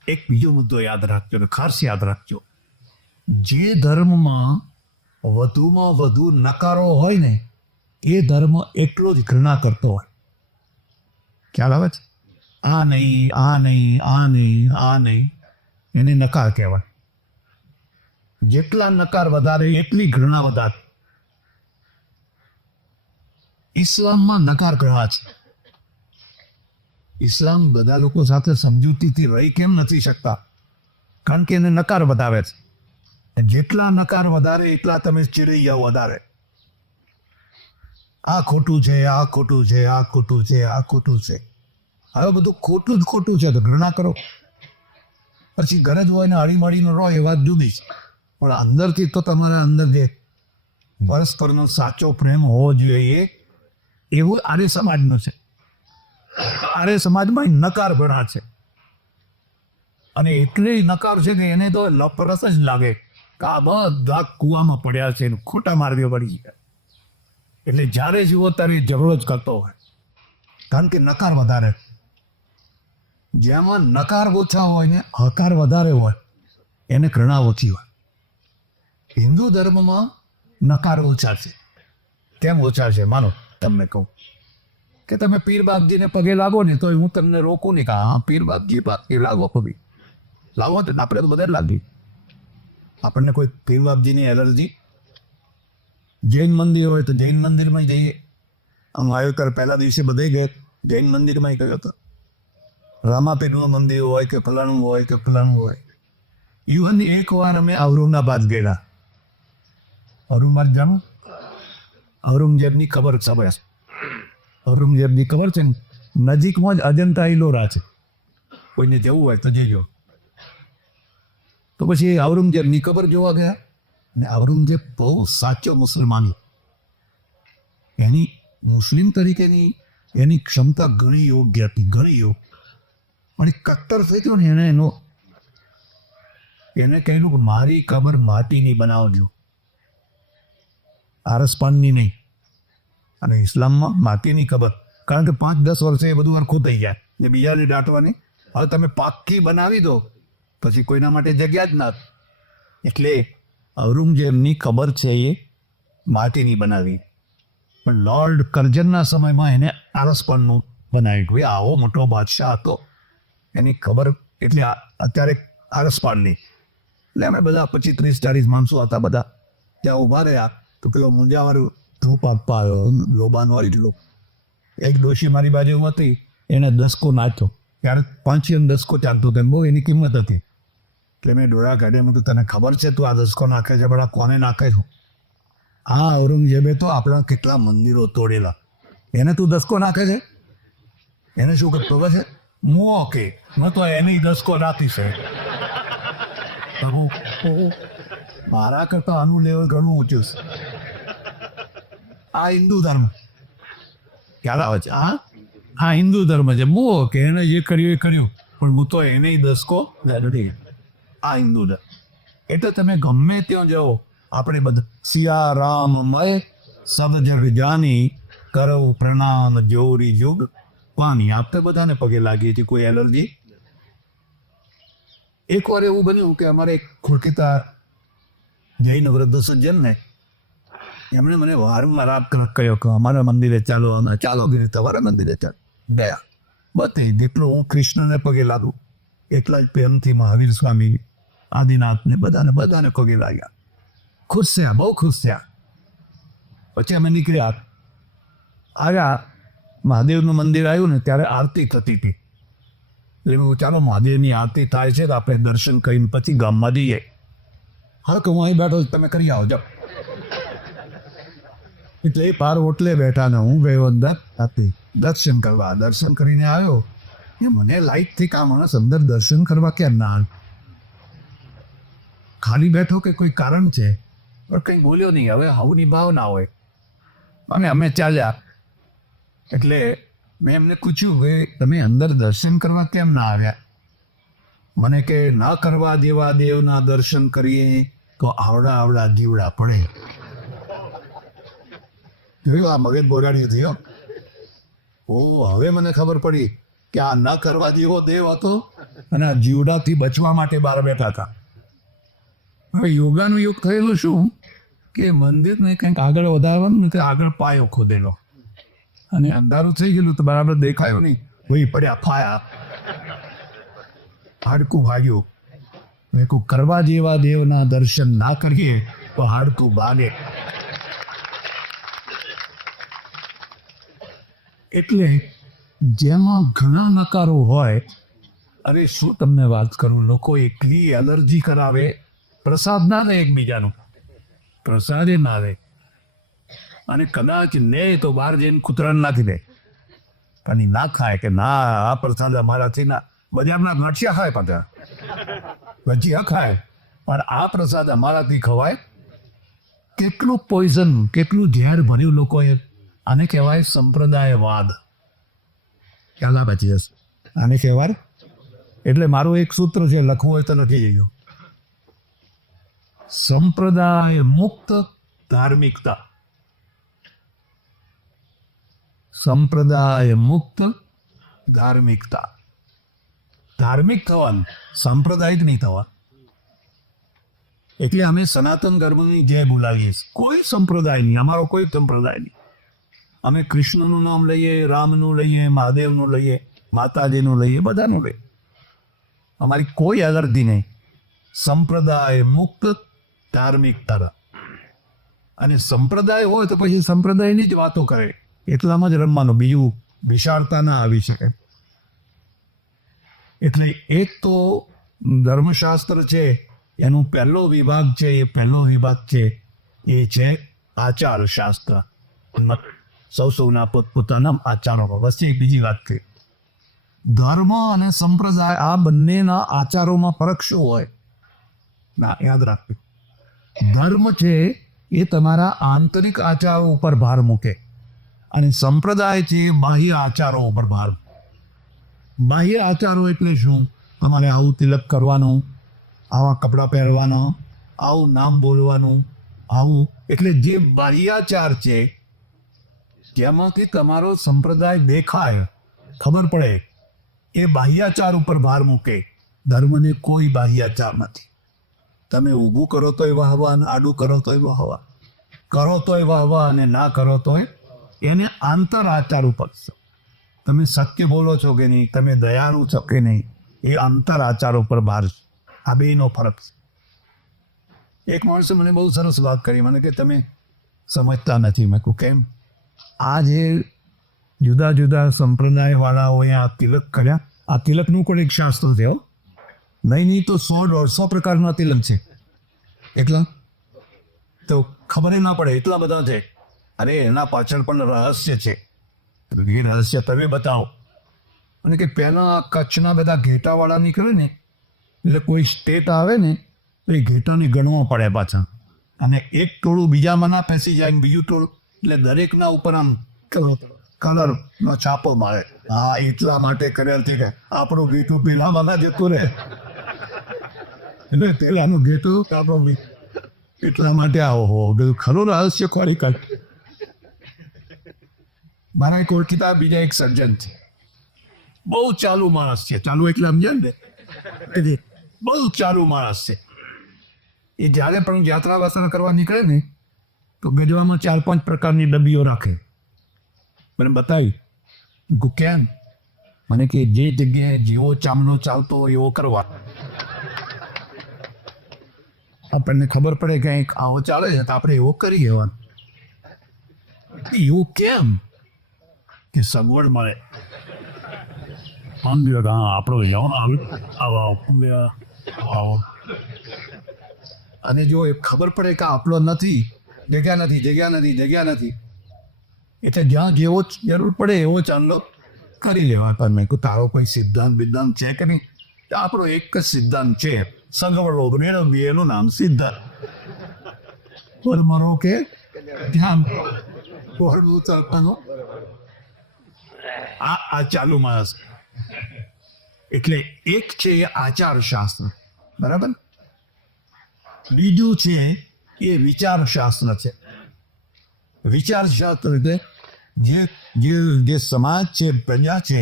એક બીજો મુદ્દો યાદ રાખજો ને ખાસ યાદ રાખજો, જે ધર્મમાં વધુમાં વધુ નકારો હોય ને એ ધર્મ એટલો જ ઘૃણા કરતો હોય. ખ્યાલ આવે છે? આ નહીં, આ નહીં, આ નહીં, આ નહીં, એને નકાર કહેવાય. જેટલા નકાર વધારે એટલી ઘૃણા વધારે. ઇસ્લામમાં નકાર ઘૃણા છે. ઇસ્લામ બધા લોકો સાથે સમજૂતીથી રહી કેમ નથી શકતા? કારણ કે એને નકાર વધારે છે. જેટલા નકાર વધારે એટલા તમે ચીડી જાઓ વધારે. આ ખોટું છે, આ ખોટું છે, આ ખોટું છે, આ ખોટું છે. હવે બધું ખોટું જ ખોટું છે તો ઘૃણા કરો. પછી ઘરે જ હોય ને હળીમળીને રહો એ વાત જુદી છે, પણ અંદરથી તો તમારા અંદર જે પરસ્પરનો સાચો પ્રેમ હોવો જોઈએ એવું આર્ય સમાજનો છે. આર્ય સમાજમાં નકાર ઘણા છે અને એટલી નકાર છે કે એને તો લપરસ જ લાગે કે આ બધા કૂવામાં પડ્યા છે, ખોટા માર્ગે પડી ગયા. એટલે જ્યારે જુઓ ત્યારે ઝઘડો જ કરતો હોય, કારણ કે નકાર વધારે. જેમાં નકાર ઓછા હોય ને હકાર વધારે હોય એને ઘૃણા ઓછી હોય. હિન્દુ ધર્મમાં નકાર ઓછા છે. કેમ ઓછા છે? માનો તમને કહું કે તમે પીર બાપજીને પગે લાગો ને તો હું તમને રોકું નહીં કે હા પીર બાપજી પગે લાગો, પગે લાગો તો આપણે તો બધા લાગી. આપણને કોઈ પીર બાપજીની એલર્જી? જૈન મંદિર હોય તો જૈન મંદિરમાં જઈએ. આમ આયોકર પહેલા દિવસે બધે ગયે જૈન મંદિરમાં ગયો હતો. રામાપીરનું મંદિર હોય કે ફલાણું હોય કે ફલાણું હોય. ઇવન એક વાર અમે ઔરંગાબાદ ગયેલા. ઔરંગાબાદ જાણો? ઔરંગઝેબની ખબર છે? ઔરંગઝેબની ખબર છે ને? નજીકમાં જ અજંતા ઇલોરા છે. કોઈને જવું હોય તો જજો. તો પછી ઔરંગઝેબની ખબર જોવા ગયા ને ઔરંગઝેબ બહુ સાચો મુસલમાન. એની મુસ્લિમ તરીકેની એની ક્ષમતા ઘણી યોગ્ય હતી, ઘણી યોગ્ય. પણ કટ્ટર થઈ ગયો ને એને કહેલું કે મારી કબર માટીની બનાવજો, આરસપાનની નહીં. અને ઇસ્લામમાં માટીની કબર, કારણ કે 5-10 વર્ષે એ બધું હરખું થઈ જાય ને બીજાને દાટવાની. હવે તમે પાક્કી બનાવી દો પછી કોઈના માટે જગ્યા જ ના. એટલે ઔરંગઝેબની કબર છે એ માટીની બનાવી, પણ લોર્ડ કર્જનના સમયમાં એને આરસપાનનું બનાવી. ભાઈ આવો મોટો બાદશાહ હતો, એની ખબર એટલે અત્યારે આરસપાનની. એટલે અમે બધા 25-30-40 માણસો હતા, બધા ત્યાં ઊભા રહ્યા. તો પેલો મુંજાવાળું ધૂપ આપવા આવ્યો, લોબાનો એટલો. એક ડોશી મારી બાજુ હતી, એને દસકો નાખ્યો. ત્યારે 5 દસકો ચાલતો હતો, બહુ એની કિંમત હતી. એટલે મેં ડોળા કાઢ્યા, મેં તને ખબર છે તું આ દસકો નાખે છે, પણ કોને નાખે છો? હા ઔરંગઝેબે તો આપણા કેટલા મંદિરો તોડેલા, એને તું દસકો નાખે છે? એને શું કરતો છે? મુઓ કે મેં તો એની દસકો નાખી છે. મારા કરતા આનું લેવલ ઘણું ઊંચું છે. આ હિન્દુ ધર્મ ખ્યાલ આવે છે? હા હિન્દુ ધર્મ છે. મુઓ કે એને જે કર્યું એ કર્યું, પણ હું તો એને દસકો નથી. આ હિન્દુ ધર્મ. એટલે તમે ગમે ત્યાં જાઓ, આપણે બધા સિયા રામ મય સબ જગ જાની કરો પ્રણામ જોરી યુગ પાણી. આપણે બધાને પગે લાગીએ છીએ. કોઈ એલર્જી? એક વાર એવું બન્યું કે અમારે એક ખોળકીતા જૈન વૃદ્ધ સજ્જન ને એમણે મને વારંવાર કહ્યો કે અમારા મંદિરે ચાલો, ચાલો કે તમારા મંદિરે ચાલો. ગયા બધે જેટલો હું કૃષ્ણને પગે લાગું એટલા જ પ્રેમથી મહાવીર સ્વામી, આદિનાથને બધાને પગે લાગ્યા. ખુશ થયા, બહુ ખુશ થયા. પછી અમે નીકળ્યા, આવ્યા મહાદેવનું મંદિર આવ્યું ને ત્યારે આરતી થતી હતી. એટલે ચાલો મહાદેવની આરતી થાય છે તો આપણે દર્શન કરીને પછી ગામમાં જઈએ. હા કે હું અહીં બેઠો, તમે કરી આવો જાઓ. એટલે એ પાર હોટલે બેઠા ને હું ગયો અંદર દર્શન કરવા. દર્શન કરીને આવ્યો એ મને લાઈટ થઈ કે આ માણસ અંદર દર્શન કરવા કેમ ના? ખાલી બેઠો કે કોઈ કારણ છે? પણ કંઈ બોલ્યો નહીં. હવે હાવની ભાવ ના હોય. અને અમે ચાલ્યા. એટલે મેં એમને પૂછ્યું કે તમે અંદર દર્શન કરવા કેમ ના આવ્યા? મને કે ના કરવા દેવા દેવના દર્શન કરીએ તો આવડા આવડા દીવડા પડે. જોયું, આ મગજ બોરાડી થયો. ઓ, હવે મને ખબર પડી કે આ ન કરવા દેવો દેવ હતો અને આ જીવડાથી બચવા માટે બહાર બેઠા હતા. હવે યોગાનું યુગ થયેલું શું કે મંદિરને કંઈક આગળ વધારવાનું તે આગળ પાયો ખોદેલો અને અંધારું થઈ ગયેલું તો બરાબર દેખાયો નહીં. ભાઈ પડ્યા ફાયા, હાડકું ભાગ્યું. મેં કહું કરવા જેવા દેવના દર્શન ના કરીએ તો હાડકું ભાગે. એટલે જેમાં ઘણા નકારો હોય, અરે શું તમને વાત કરું, લોકો એકલી એલર્જી કરાવે. પ્રસાદ ના રહે એકબીજાનું, પ્રસાદે ના રહે. અને કદાચ લે તો બહાર જઈને કૂતરાને નાખી દે અને ના ખાય કે ના આ પ્રસાદ અમારાથી ના. બજારના ગાંઠિયા ખાય, પાછા ભજીયા ખાય, પણ આ પ્રસાદ અમારાથી ખવાય. કેટલું પોઈઝન, કેટલું ઝેર ભર્યું લોકોએ. આને કહેવાય સંપ્રદાયવાદ. ખ્યાલ આવે છે? આને કહેવાય. એટલે મારું એક સૂત્ર છે, લખવું હોય તો લખી જઈએ. સંપ્રદાય મુક્ત ધાર્મિકતા. સંપ્રદાય મુક્ત ધાર્મિકતા. ધાર્મિક થવાનું, સાંપ્રદાયિક નહીં થવા. એટલે અમે સનાતન ધર્મની જય બોલાવીએ. કોઈ સંપ્રદાય નહીં, અમારો કોઈ સંપ્રદાય નહીં. અમે કૃષ્ણનું નામ લઈએ, રામનું લઈએ, મહાદેવનું લઈએ, માતાજીનું લઈએ, બધાનું લઈએ. અમારી કોઈ અગરતી નહીં. સંપ્રદાય મુક્ત ધાર્મિકતા. અને સંપ્રદાય હોય તો પછી સંપ્રદાયની જ વાતો કરે, એટલામાં જ રમવાનું, બીજું વિશાળતા ના આવી શકે. એટલે એક તો ધર્મશાસ્ત્ર છે, એનો પહેલો વિભાગ છે, એ પહેલો વિભાગ છે એ છે આચાર શાસ્ત્ર. સૌના પોતપોતાના આચારો. વચ્ચે એક બીજી વાત છે, ધર્મ અને સંપ્રદાય આ બંનેના આચારોમાં ફરક શું હોય? ના, યાદ રાખવું. ધર્મ છે એ તમારા આંતરિક આચારો ઉપર ભાર મૂકે અને સંપ્રદાય છે એ બાહ્ય આચારો ઉપર ભાર. બાહ્ય આચારો એટલે શું? તમારે આવું તિલક કરવાનું, આવા કપડાં પહેરવાના, આવું નામ બોલવાનું, આવું. એટલે જે બાહ્યાચાર છે જેમાંથી તમારો સંપ્રદાય દેખાય, ખબર પડે, એ બાહ્યાચાર ઉપર ભાર મૂકે. ધર્મને કોઈ બાહ્યાચાર નથી. તમે ઊભું કરો તોય વાહવા, અને આડું કરો તોય વાહવા, કરો તોય વાહવા અને ના કરો તોય. એને આંતર આચાર ઉપર. તમે સત્ય બોલો છો કે નહીં, તમે દયાળુ છો કે નહીં, એ આંતર આચાર ઉપર ભાર. આ બેનો ફરક છે. એક માણસે મને બહુ સરસ વાત કરી. મને કે તમે સમજતા નથી. મેં કહું કેમ? આ જે જુદા જુદા સંપ્રદાયવાળાઓએ આ તિલક કર્યા, આ તિલકનું કોઈ એક શાસ્ત્ર છે. નહીં તો 100-150 પ્રકારના તિલક છે. એટલા તો ખબર ના પડે, એટલા બધા છે. અરે એના પાછળ પણ રહસ્ય છે. એ રહસ્ય તમે બતાવો. અને કે પહેલાં કચ્છના બધા ઘેટાવાળા નીકળે ને, એટલે કોઈ સ્ટેટ આવે ને તો એ ઘેટાને ગણવા પડે પાછા. અને એક ટોળું બીજામાં ના ફેંસી જાય ને બીજું ટોળું, એટલે દરેકના ઉપર આમ કલરનો છાપો મારે. હા, એટલા માટે કરેલ છે કે આપણું ઘેટું પેલામાં ના જતું રહે, એટલે પેલાનું ઘેટું આપણું એટલા માટે આવો બધું ખરું રહસ્ય ખોરી કાઢ. મારા એક ઓળખીતા બીજા એક સર્જન છે, બહુ ચાલુ માણસ છે. ચાલુ એટલે સમજે ને, બહુ ચાલુ માણસ છે. એ જ્યારે પણ યાત્રા વાસના કરવા નીકળે ને તો ગજવામાં 4-5 પ્રકારની ડબ્બીઓ રાખે. મને બતાવી. કેમ? મને કે જે જગ્યાએ જેવો ચામડો ચાલતો હોય એવો કરવા. આપણને ખબર પડે કે કંઈક આવો ચાલે છે તો આપણે એવો કરી લેવાનું. એવું કેમ? કે સગવડ મળે. આપણો આવો. અને જો એ ખબર પડે કે આપણો નથી, જગ્યા નથી, એટલે જ્યાં જેવો જરૂર પડે એવો ચાંદલો કરી લેવા. પણ મેં કહું તારો કોઈ સિદ્ધાંત બિદ્ધાંત છે કે નહીં? આપણો એક જ સિદ્ધાંત છે, સગવડો મેળવવી, એનું નામ સિદ્ધાંત. પણ મારો કે ધ્યાન ચાલવાનું. આ ચાલુ માણસ. એટલે એક છે એ આચારશાસ્ત્ર, બરાબર, બીજું છે એ વિચારશાસ્ત્ર છે. વિચારશાસ્ત્ર એટલે જે જે જે સમાજ છે, પ્રજા છે,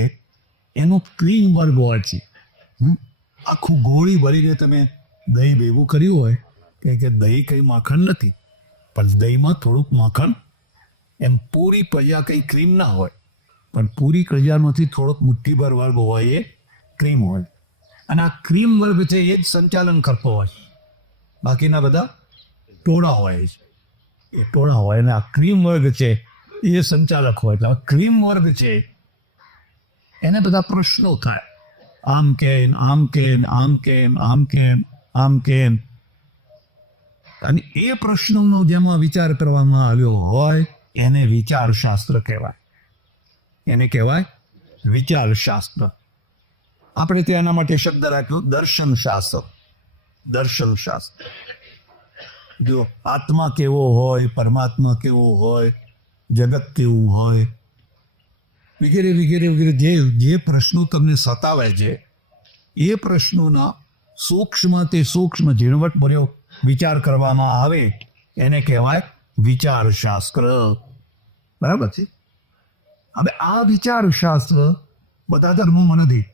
એનો ક્રીમ વર્ગ હોય છે. આખું ગોળી ભરીને તમે દહીં ભેગું કર્યું હોય કે દહીં કંઈ માખણ નથી, પણ દહીંમાં થોડુંક માખણ, એમ પૂરી પ્રજા કંઈ ક્રીમ ના હોય, પણ પૂરી પ્રજામાંથી થોડોક મુઠ્ઠીભર વર્ગ હોય એ ક્રીમ હોય. અને આ ક્રીમ વર્ગ છે એ જ સંચાલન કરતો હોય, બાકીના બધા ટોળા હોય છે. એ ટોળા હોય અને આ ક્રીમ વર્ગ છે એ સંચાલક હોય. એટલે ક્રીમ વર્ગ છે એને બધા પ્રશ્નો થાય, આમ કેમ, આમ કેમ, આમ કેમ, આમ કેમ, આમ કેમ. અને એ પ્રશ્નોનો જેમાં વિચાર કરવામાં આવ્યો હોય એને વિચારશાસ્ત્ર કહેવાય. એને કહેવાય વિચારશાસ્ત્ર. આપણે ત્યાં એના માટે શબ્દ રાખ્યો દર્શનશાસ્ત્ર. દર્શનશાસ્ત્ર. જો આત્મા કેવો હોય, પરમાત્મા કેવો હોય, જગત કેવું હોય, વગેરે વગેરે વગેરે જે પ્રશ્નો તમને સતાવે છે એ પ્રશ્નોના સૂક્ષ્મથી સૂક્ષ્મ ઝીણવટભર્યો વિચાર કરવામાં આવે એને કહેવાય વિચારશાસ્ત્ર. બરાબર છે. હવે આ વિચારશાસ્ત્ર બધા ધર્મોમાં નથી.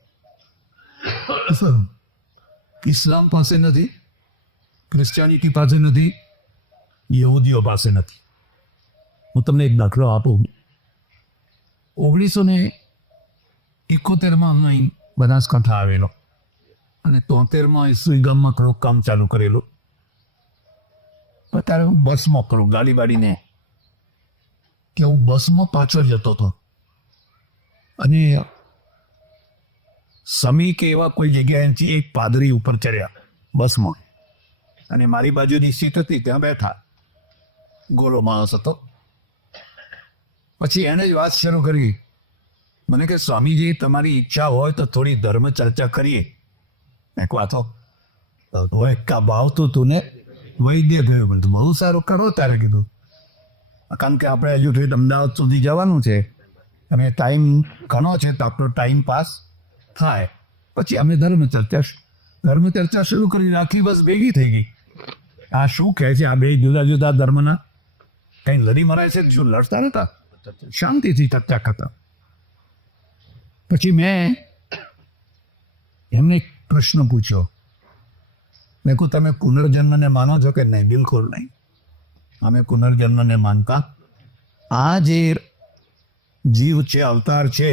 ઇસ્લામ પાસે નથી, ક્રિશ્ચિયાનિટી પાસે નથી, યહૂદીઓ પાસે નથી. હું તમને એક દાખલો આપું. 1971માં અહીં બનાસકાંઠા આવેલો અને 73માં ઈસુઈ ગામમાં થોડુંક કામ ચાલુ કરેલું. અત્યારે હું બસમાં કરું, ગાડી બાડીને કે હું બસમાં પાછળ જતો હતો અને સમી કે એવા કોઈ જગ્યાએથી એક પાદરી ઉપર ચડ્યા બસમાં અને મારી બાજુની સીટ હતી ત્યાં બેઠા. ગોરો માણસ હતો. પછી એને જ વાત શરૂ કરી. મને કે સ્વામીજી તમારી ઈચ્છા હોય તો થોડી ધર્મ ચર્ચા કરીએ. મેં વાતો હોય કા ભાવતું તું ને વૈદ્ય ગયો, બધું બહુ સારું કરો તારે કીધું. કારણ કે આપણે હજુ થોડી અમદાવાદ સુધી જવાનું છે અને ટાઈમ ઘણો છે તો આપણો ટાઈમ પાસ થાય. પછી અમે ધર્મ ચર્ચા શરૂ કરી રાખી. બસ ભેગી થઈ ગઈ. આ શું કહે છે, આ બે જુદા જુદા ધર્મના કંઈ લડી મરાય છે, શું લડતા નતા, શાંતિથી ચર્ચા કરતા. પછી મેં એમને એક પ્રશ્ન પૂછ્યો. મેં કહું તમે પુનર્જન્મને માનો છો કે નહીં? બિલકુલ નહીં, અમે પુનર્જન્મને માનતા. આ જે જીવ છે, અવતાર છે,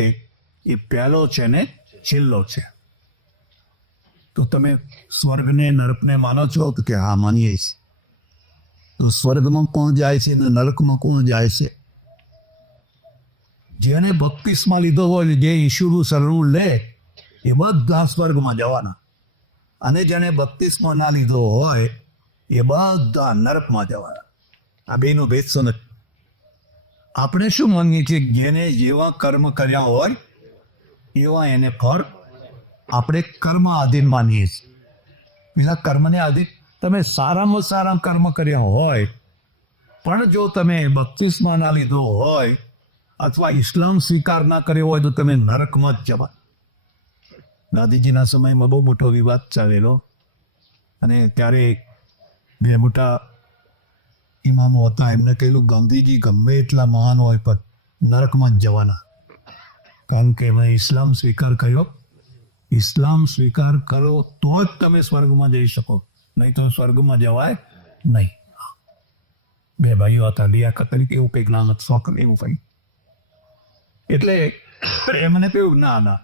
એ પહેલો છે ને છેલ્લો છે. તો તમે સ્વર્ગને નરકને માનો છો? તો કે હા માનીએ છીએ. તો સ્વર્ગમાં કોણ જાય છે ને નરકમાં કોણ જાય છે? જેને બપ્તિસ્મા લીધો હોય, જે ઈશ્વરનું શરણું લે એ બધા સ્વર્ગમાં જવાના, અને જેને બપ્તિસ્મા ના લીધો હોય એ બધા નરકમાં જવાના. આ બેનો ભેદ સમજ. આપણે શું માનીએ છીએ? જેને જેવા કર્મ કર્યા હોય એવા એને ફળ આપણે કર્મ આધીન માનીએ છીએ. પેલા કર્મને આધીન તમે સારામાં સારા કર્મ કર્યા હોય પણ જો તમે બપ્તિસ્મા ના લીધો હોય અથવા ઇસ્લામ સ્વીકાર ના કર્યો હોય તો તમે નરકમાં જ જવા. ગાંધીજીના સમયમાં બહુ મોટો વિવાદ ચાલેલો અને ત્યારે બે મોટા ઇમામો હતા. એમને કહેલું ગાંધીજી ગમે એટલા મહાન હોય પણ નરકમાં જ જવાના, કારણ કે એમણે ઇસ્લામ સ્વીકાર કર્યો. ઇસ્લામ સ્વીકાર કરો તો જ તમે સ્વર્ગમાં જઈ શકો, નહીં તો સ્વર્ગમાં જવાય નહીં. બે ભાઈઓ હતા, લિયાકત તરીકે એવું કંઈક નામ શોખ એવું કંઈ. એટલે એમને કહ્યું ના,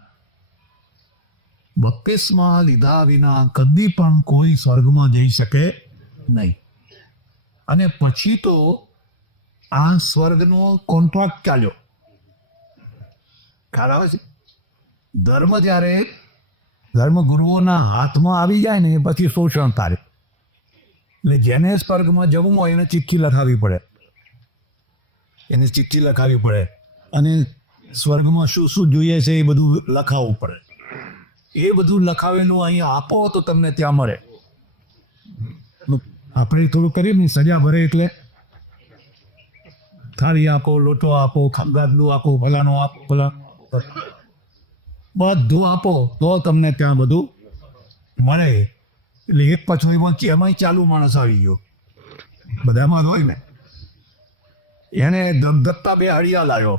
બપ્તિસ્મા લીધા વિના કદી પણ કોઈ સ્વર્ગમાં જઈ શકે નહીં. અને પછી તો આ સ્વર્ગનો કોન્ટ્રાક્ટ ચાલ્યો. ખ્યાલ આવે છે? જ્યારે ધર્મગુરુઓના હાથમાં આવી જાય ને પછી શોષણ થાય. એટલે જેને સ્વર્ગમાં જવું હોય એને ચિઠ્ઠી લખાવી પડે, અને સ્વર્ગમાં શું શું જોઈએ છે એ બધું લખાવવું પડે. એ બધું લખાવેલું અહીંયા આપો તો તમને ત્યાં મળે. આપણે થોડું કરીએ ને સજા ભરે એટલે થાળી આપો, લોટો આપો, ગાદલું આપો, ફલાનો આપો, ફલા બધું આપો તો તમને ત્યાં બધું મળે. એટલે એક પછી એમાંય ચાલુ માણસ આવી ગયો, બધામાં જ હોય ને. એને ધગધગતા બે હળિયા લાવ્યો.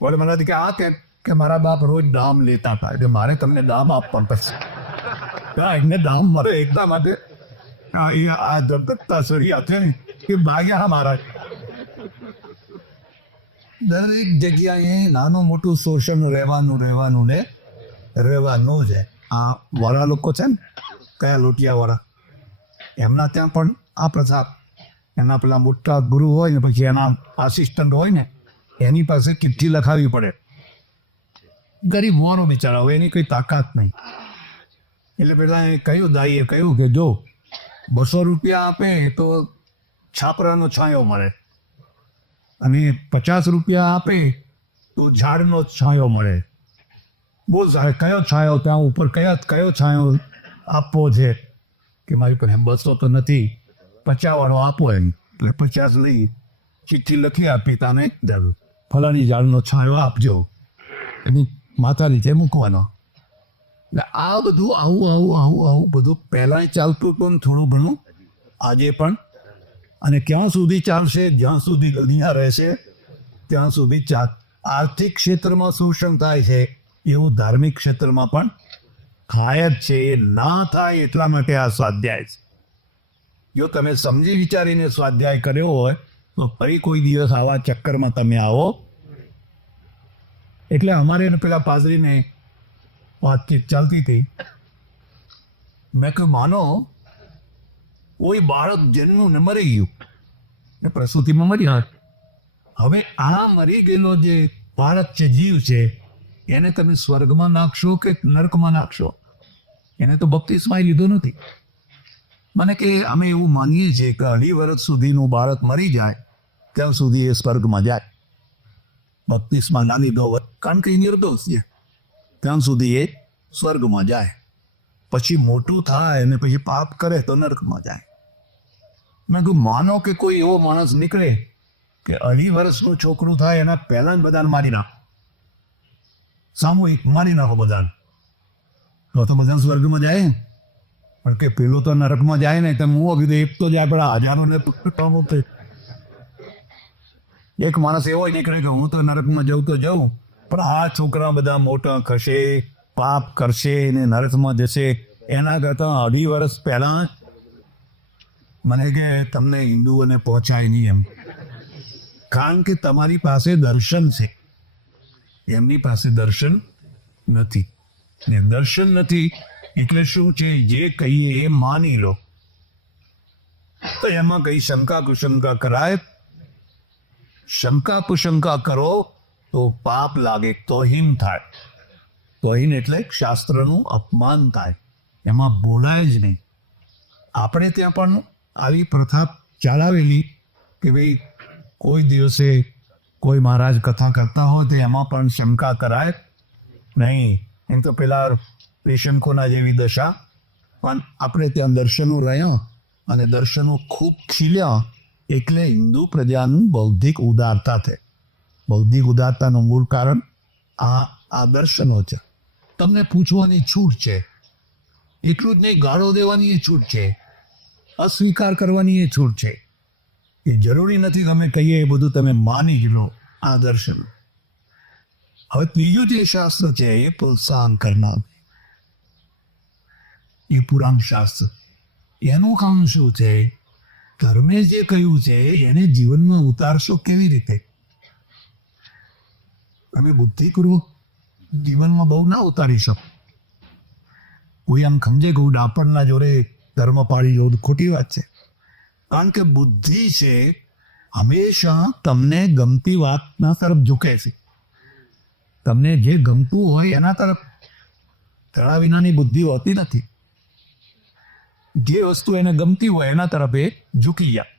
બોલે મને કે આ કે મારા બાપ રોજ દામ લેતા હતા એટલે મારે તમને દામ આપવા પડશે. એમને દામ મળે એકદમ માટે આ ધગધગતા સળિયા છે ને એ ભાગ્યા મારા. દરેક જગ્યાએ નાનું મોટું શોષણ રહેવાનું ને રહેવાનું છે. આ વાળા લોકો છે ને, કયા લોટિયા વાળા, એમના ત્યાં પણ આ પ્રથા. એના પેલા મોટા ગુરુ હોય ને પછી એના આસિસ્ટન્ટ હોય ને એની પાસે ચિઠ્ઠી લખાવી પડે. ગરીબ હોવાનો બિચારા હોય, એની કોઈ તાકાત નહીં. એટલે પેલા કહ્યું, દાઈએ કહ્યું કે જો 200 રૂપિયા આપે તો છાપરાનો છાંયો મળે, અને 50 રૂપિયા આપે તો ઝાડનો છાંયો મળે. બોલ સાહેબ કયો છાંયો ત્યાં ઉપર, કયો છાંયો આપવો છે? કે મારી પાસે 200 તો નથી, 50 વાળો આપો એમ. એટલે 50 લઈ ચિઠ્ઠી લખી આપી, તાને ફલાણી ઝાડનો છાંયો આપજો, એની માથા નીચે મૂકવાનો. એટલે આ બધું આવું બધું પહેલાં ચાલતું હતું ને થોડું ઘણું આજે પણ. અને ક્યાં સુધી ચાલશે? જ્યાં સુધી દુનિયા રહેશે ત્યાં સુધી આર્થિક ક્ષેત્રમાં શોષણ થાય છે એવું ધાર્મિક ક્ષેત્રમાં પણ થાય જ છે. એ ના થાય એટલા માટે આ સ્વાધ્યાય છે. જો તમે સમજી વિચારીને સ્વાધ્યાય કર્યો હોય તો ફરી કોઈ દિવસ આવા ચક્કરમાં તમે આવો. એટલે અમારે પેલા પાદરીને વાતચીત ચાલતી હતી. મેં કહ્યું માનો કોઈ બાળક જન્મ્યું ને મરી ગયું, ને પ્રસૂતિમાં મરી. હવે આ મરી ગયેલો જે બાળક છે, જીવ છે, એને તમે સ્વર્ગમાં નાખશો કે નરકમાં નાખશો? એને તો બપ્તિસ્મા લીધો નથી. મને કે અમે એવું માનીએ છીએ કે 2.5 વર્ષ સુધીનું બાળક મરી જાય ત્યાં સુધી એ સ્વર્ગમાં જાય. બપ્તિસ્મા ના લીધો કારણ કે નિર્દોષ છે ત્યાં સુધી એ સ્વર્ગમાં જાય. પછી મોટું થાય અને પછી પાપ કરે તો નરકમાં જાય. મેં કહ્યું માનો કે કોઈ એવો માણસ નીકળે કે 2.5 વર્ષનું છોકરું થાય એના પહેલા જ બધાને મારી નાખો, સામૂહિક મારી નાખો બધાને, તો બધા સ્વર્ગમાં જાય. પણ કે પેલો તો નરકમાં જાય ને, તમે હું કીધું એક તો જાય, પણ હજારોને એક માણસ એવો નીકળે કે હું તો નરકમાં જાઉં તો જાઉં, પણ આ છોકરા બધા મોટા થશે, પાપ કરશે ને નરકમાં જશે. એના કરતાં 2.5 વર્ષ પહેલાં મને કે તમને હિન્દુઓને પહોંચાય નહીં એમ. કારણ કે તમારી પાસે દર્શન છે, એમની પાસે દર્શન નથી. ને દર્શન નથી એટલે શું છે? જે કહીએ એ માની લો. તો એમાં કઈ શંકા કુશંકા કરાય? શંકા કુશંકા કરો તો પાપ લાગે, તોહીન થાય. તોહીન એટલે શાસ્ત્રનું અપમાન થાય, એમાં બોલાય જ નહીં. આપણે ત્યાં પણ આવી પ્રથા ચલાવેલી કે ભાઈ કોઈ દિવસે કોઈ મહારાજ કથા કરતા હોય તો એમાં પણ શંકા કરાય નહીં. એમ તો પેલા પેશન્કોના જેવી દશા. પણ આપણે ત્યાં દર્શનો રહ્યા અને દર્શનો ખૂબ ખીલ્યા એટલે હિન્દુ પ્રજાનું બૌદ્ધિક ઉદારતા થઈ. બૌદ્ધિક ઉદારતાનું મૂળ કારણ આ દર્શનો છે. તમને પૂછવાની છૂટ છે, એટલું જ નહીં, ગાળો દેવાની એ છૂટ છે, અસ્વીકાર કરવાની એ છૂટ છે. એ જરૂરી નથી તમે કહીએ એ બધું તમે માની જ લો. આ દર્શન. હવે ત્રીજું જે શાસ્ત્ર છે એ પ્રોત્સાહન કરનાર, એ પુરાણ શાસ્ત્ર. એનું કામ શું છે? ધર્મે જે કહ્યું છે એને જીવનમાં ઉતારશો કેવી રીતે? તમે બુદ્ધિપૂર્વક જીવનમાં બહુ ના ઉતારી શકો. કોઈ આમ સમજે કે હું ડાપણના જોડે ધર્મ પાડી જવું, ખોટી વાત છે. કારણ કે બુદ્ધિ છે હંમેશા તમને ગમતી વાતના તરફ ઝૂકે છે. તમને જે ગમતું હોય એના તરફ. તળા વિનાની બુદ્ધિ હોતી નથી. જે વસ્તુ એને ગમતી હોય એના તરફ એ ઝૂકી જાય.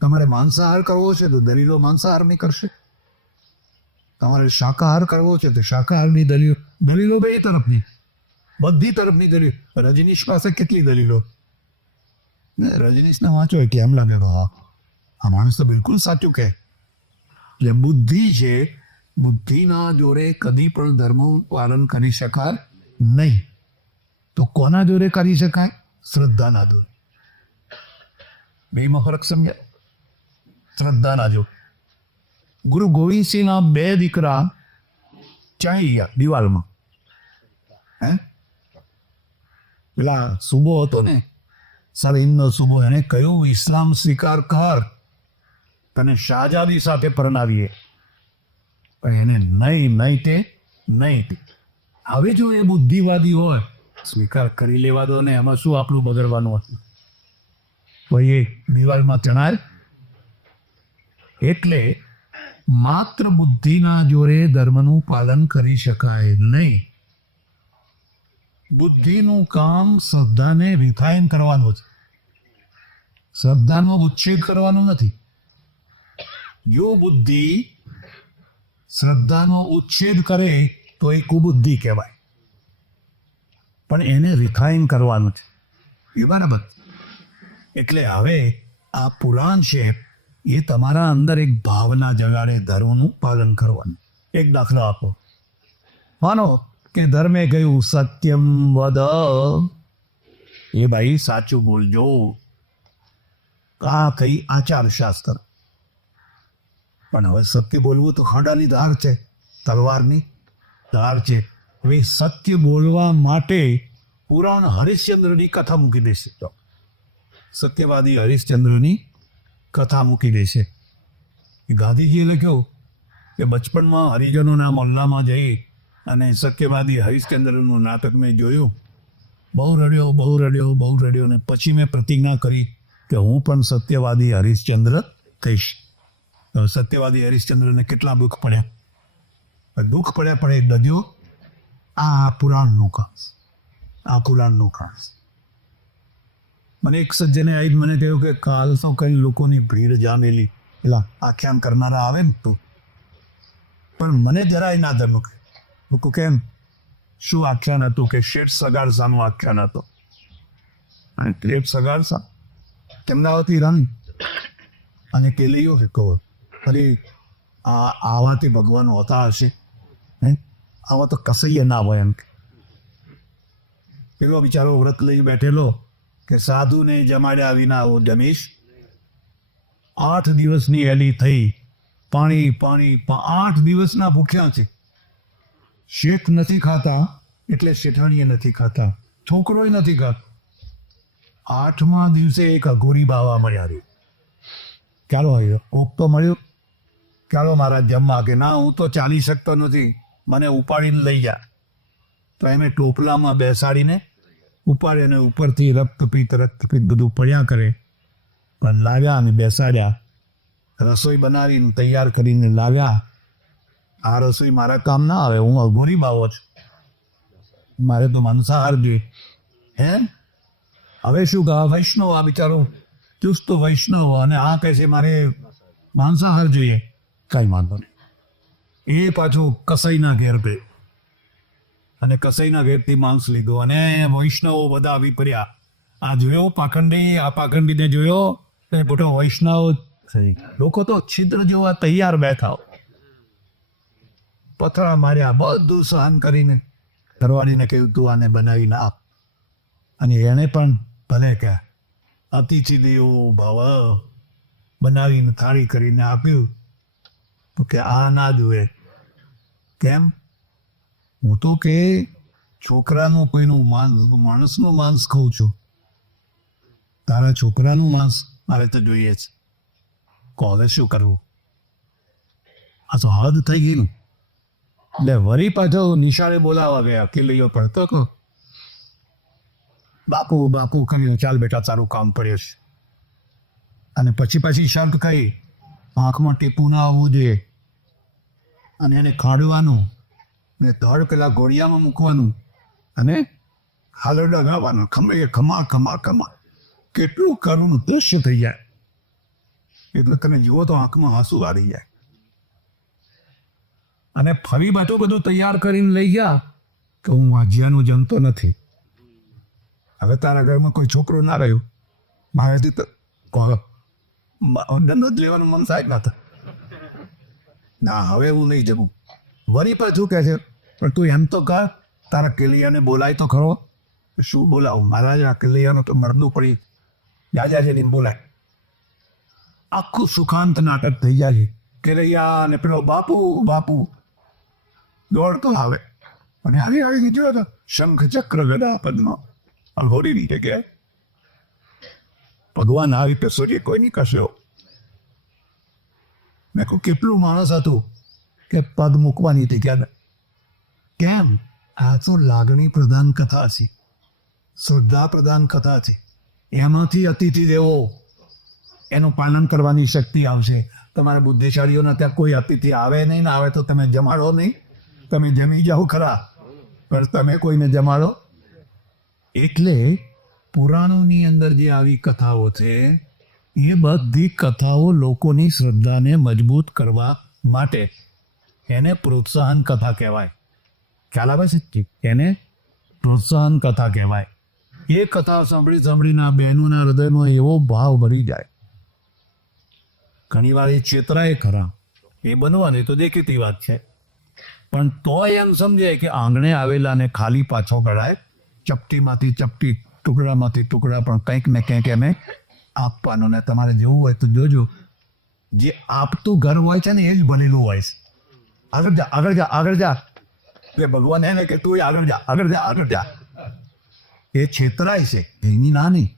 તમારે માંસાહાર કરવો છે તો દલીલો માંસાહારની કરશે. તમારે શાકાહાર કરવો છે તો શાકાહારની દલીલો બે તરફની, બધી તરફની દલીલ. રજનીશ પાસે કેટલી દલીલો. રજનીશને વાંચો કે એમ લાગે હા આ માણસ તો બિલકુલ સાચું કહે. એટલે બુદ્ધિ છે બુદ્ધિના જોડે કદી પણ ધર્મનું પાલન કરી શકાય નહીં. તો કોના જોડે કરી શકાય? શ્રદ્ધાના જોડે. બેમાં ફરક સમજ્યા? શ્રદ્ધાના જોડે. ગુરુ ગોવિંદસિંહના 2 દીકરા ચાઈ ગયા દિવાલમાં. હે પેલા સુબો હતો ને, સરીનનો સુબો, એને કહ્યું ઇસ્લામ સ્વીકાર કર, તને શાહજાદી સાથે પરણાવીએ. પણ એને નહીં તે. હવે જો એ બુદ્ધિવાદી હોય, સ્વીકાર કરી લેવા દો ને, એમાં શું આપણું બગડવાનું હતું? ભાઈ એ દિવાલમાં ચણાય. એટલે માત્ર બુદ્ધિના જોડે ધર્મનું પાલન કરી શકાય નહીં. બુદ્ધિનું કામ શ્રદ્ધાને રિફાઇન કરવાનું છે, શ્રદ્ધાનો ઉચ્છેદ કરવાનો નથી. જો બુદ્ધિ શ્રદ્ધાનો ઉચ્છેદ કરે તો એ કુબુદ્ધિ કહેવાય, પણ એને રિફાઇન કરવાનું છે. એ બરાબર. એટલે હવે આ પુરાણ છે એ તમારા અંદર એક ભાવના જગાડે ધર્મનું પાલન કરવાનું. એક દાખલો આપો. માનો કે ધર્મે કહ્યું સત્યમ વદ, એ ભાઈ સાચું બોલજો. આ કઈ આચાર શાસ્ત્ર. પણ હવે સત્ય બોલવું તો ખાડાની ધાર છે, તલવારની ધાર છે. હવે સત્ય બોલવા માટે પુરાણ હરિશ્ચંદ્રની કથા મૂકી દેશે. તો સત્યવાદી હરિશ્ચંદ્રની કથા મૂકી દેશે. ગાંધીજીએ લખ્યું કે બચપણમાં હરિજનોના મોહલ્લામાં જઈ અને સત્યવાદી હરિશ્ચંદ્રનું નાટક મેં જોયું. બહુ રડ્યો ને પછી મેં પ્રતિજ્ઞા કરી કે હું પણ સત્યવાદી હરિશ્ચંદ્ર થઈશ. સત્યવાદી હરિશ્ચંદ્રને કેટલા દુઃખ પડ્યા પણ એ દદ્યો. આ પુરાણનું કામ. મને એક સજ્જને આવી મને કહ્યું કે કાલ તો કઈ લોકોની ભીડ જામેલી, પેલા આખ્યાન કરનારા આવે ને તો, પણ મને જરાય ના ધર્મ. લોકો કેમ? શું આખ્યાન હતું? કે શેઠ સગાડસાનું આખ્યાન હતું. અને શેઠ સગાડસા તેમના વતી રન અને કેલીઓ કે કહો ફરી આવાથી ભગવાન હોતા હશે. આવા તો કસૈયે ના હોય એમ. પેલો બિચારો વ્રત લઈ બેઠેલો કે સાધુને જમાડ્યા વિના હું જમીશ. 8 દિવસની હેલી થઈ, પાણી 8 દિવસના ભૂખ્યા છે. શેઠ નથી ખાતા એટલે શેઠાણીએ નથી ખાતા, છોકરોય નથી ખાતો. 8મા દિવસે એક અઘોરી બાવા મળ્યા. ચાલો આવ્યો કોક તો મળ્યું, ચાલો મારા જમવા. કે ના, હું તો ચાલી શકતો નથી, મને ઉપાડીને લઈ જા. તો એમે ટોપલામાં બેસાડીને ઉપાડે અને ઉપરથી રક્તપિત્ત બધું પડ્યા કરે. પણ લાવ્યા અને બેસાડ્યા, રસોઈ બનાવીને તૈયાર કરીને લાવ્યા. આ રસોઈ મારા કામ ના આવે, હું અઘોરી બાવો છું, મારે તો માંસાહાર જોઈએ. હે હવે શું કહે? વૈષ્ણવ, આ બિચારો ચુસ્ત વૈષ્ણવ, અને આ કહે છે મારે માંસાહાર જોઈએ. કાંઈ વાંધો નહીં. એ પાછું કસાઈના ઘેર ગયો અને કસાઈના ઘેરથી માંસ લીધું. અને વૈષ્ણવો બધા આવી પડ્યા. આ જોયો પાખંડી, આ પાખંડીને જોયો તો મોટો વૈષ્ણવ. લોકો તો છિદ્ર જોવા તૈયાર બેઠા. પથરા માર્યા, બધું સહન કરીને ઘરવાળીને કહ્યું તું આને બનાવીને આપ. અને એણે પણ ભલે કે અતિથિ દેવો ભવ બનાવીને થાળી કરીને આપ્યું. તો કે આ ના જુએ. કેમ? હું તો કે છોકરાનું કોઈનું માણસનું માંસ ખાઉં છું, તારા છોકરાનું માંસ મારે તો જોઈએ છે. હવે શું કરવું? આ તો હદ થઈ ગઈ ને. એટલે વળી પાછો નિશાળે બોલાવા ગયા. કેલીઓ ભણતો કહો બાપુ કર્યો, ચાલ બેટા તારું કામ પડ્યું છે. અને પછી શરત કહી, આંખમાં ટીપું ના આવવું જોઈએ, અને એને ખાડવાનું ને ધડ પેલા ઘોડિયામાં મૂકવાનું અને હાલો ડગાવવાનું. ખમા કેટલું કરુણ દૃશ્ય થઈ જાય. એટલે તમે જુઓ તો આંખમાં આંસુ આવી જાય. અને ફરી પાછું બધું તૈયાર કરીને લઈ ગયા કે હું વાજિયાનું જમતો નથી. હવે તારા ઘરમાં કોઈ છોકરો ના રહ્યો, મારાથી તો દંડ જ લેવાનું મન થાય ના. હવે હું નહીં જમું. વળી પાછું કહે છે પણ તું એમ તો કર તારા કેલિયાને બોલાય તો ખરો. શું બોલાવું મહારાજ, આ કેલિયાનો તો મરદું પડી જાજા છે ને બોલાય. આખું સુખાંત નાટક થઈ જાય છે. કેલૈયા અને પેલો બાપુ બાપુ દોડતો આવે અને આવી કીધું તો શંખ ચક્ર ગદા પદ્મ અઘોરી રીતે કે ભગવાન આવી રીતે સૂર્ય કોઈ નહીં કશ્યો. મેં કહું કેટલું માણસ હતું કે પગ મૂકવાની હતી ક્યાં. કેમ? આ તો લાગણી પ્રધાન કથા છે, શ્રદ્ધા પ્રધાન કથા છે. એમાંથી અતિથિ દેવો એનું પાલન કરવાની શક્તિ આવશે. તમારા બુદ્ધિશાળીઓના ત્યાં કોઈ અતિથિ આવે નહીં ને આવે તો તમે જમાડો નહીં. તમે જમી જાઓ ખરા પણ તમે કોઈને જમાડો. એટલે પુરાણોની અંદર જે આવી કથાઓ છે એ બધી કથાઓ લોકોની શ્રદ્ધાને મજબૂત કરવા માટે, એને પ્રોત્સાહન કથા કહેવાય. ખ્યાલ આવે છે? એને પ્રોત્સાહન કથા કહેવાય. એ કથા સાંભળીને આ બહેનોના હૃદયમાં એવો ભાવ ભરી જાય. ઘણીવાર એ ચેતરાય ખરા, એ બનવાની તો દેખીતી વાત છે, પણ તોય એમ સમજે કે આંગણે આવેલાને ખાલી પાછો કઢાય. ચપટીમાંથી ચપટી, ટુકડામાંથી ટુકડા, પણ કંઈક ને કંઈક એને આપવાનું. ને તમારે જેવું હોય તો જોજો, જે આપતું ઘર હોય છે ને એ જ બનેલું હોય છે. આગળ જા, આગળ જા, આગળ જા. એટલે ભગવાન એને કે તું આગળ જા, આગળ જા, આગળ જા. એ છેતરાય છે એની નાની.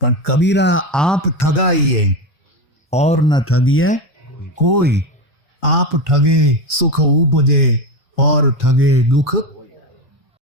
પણ કબીરા આપ ઠગાઈએ और न ठगिए कोई, आप ठगे सुख उपजे और ठगे दुख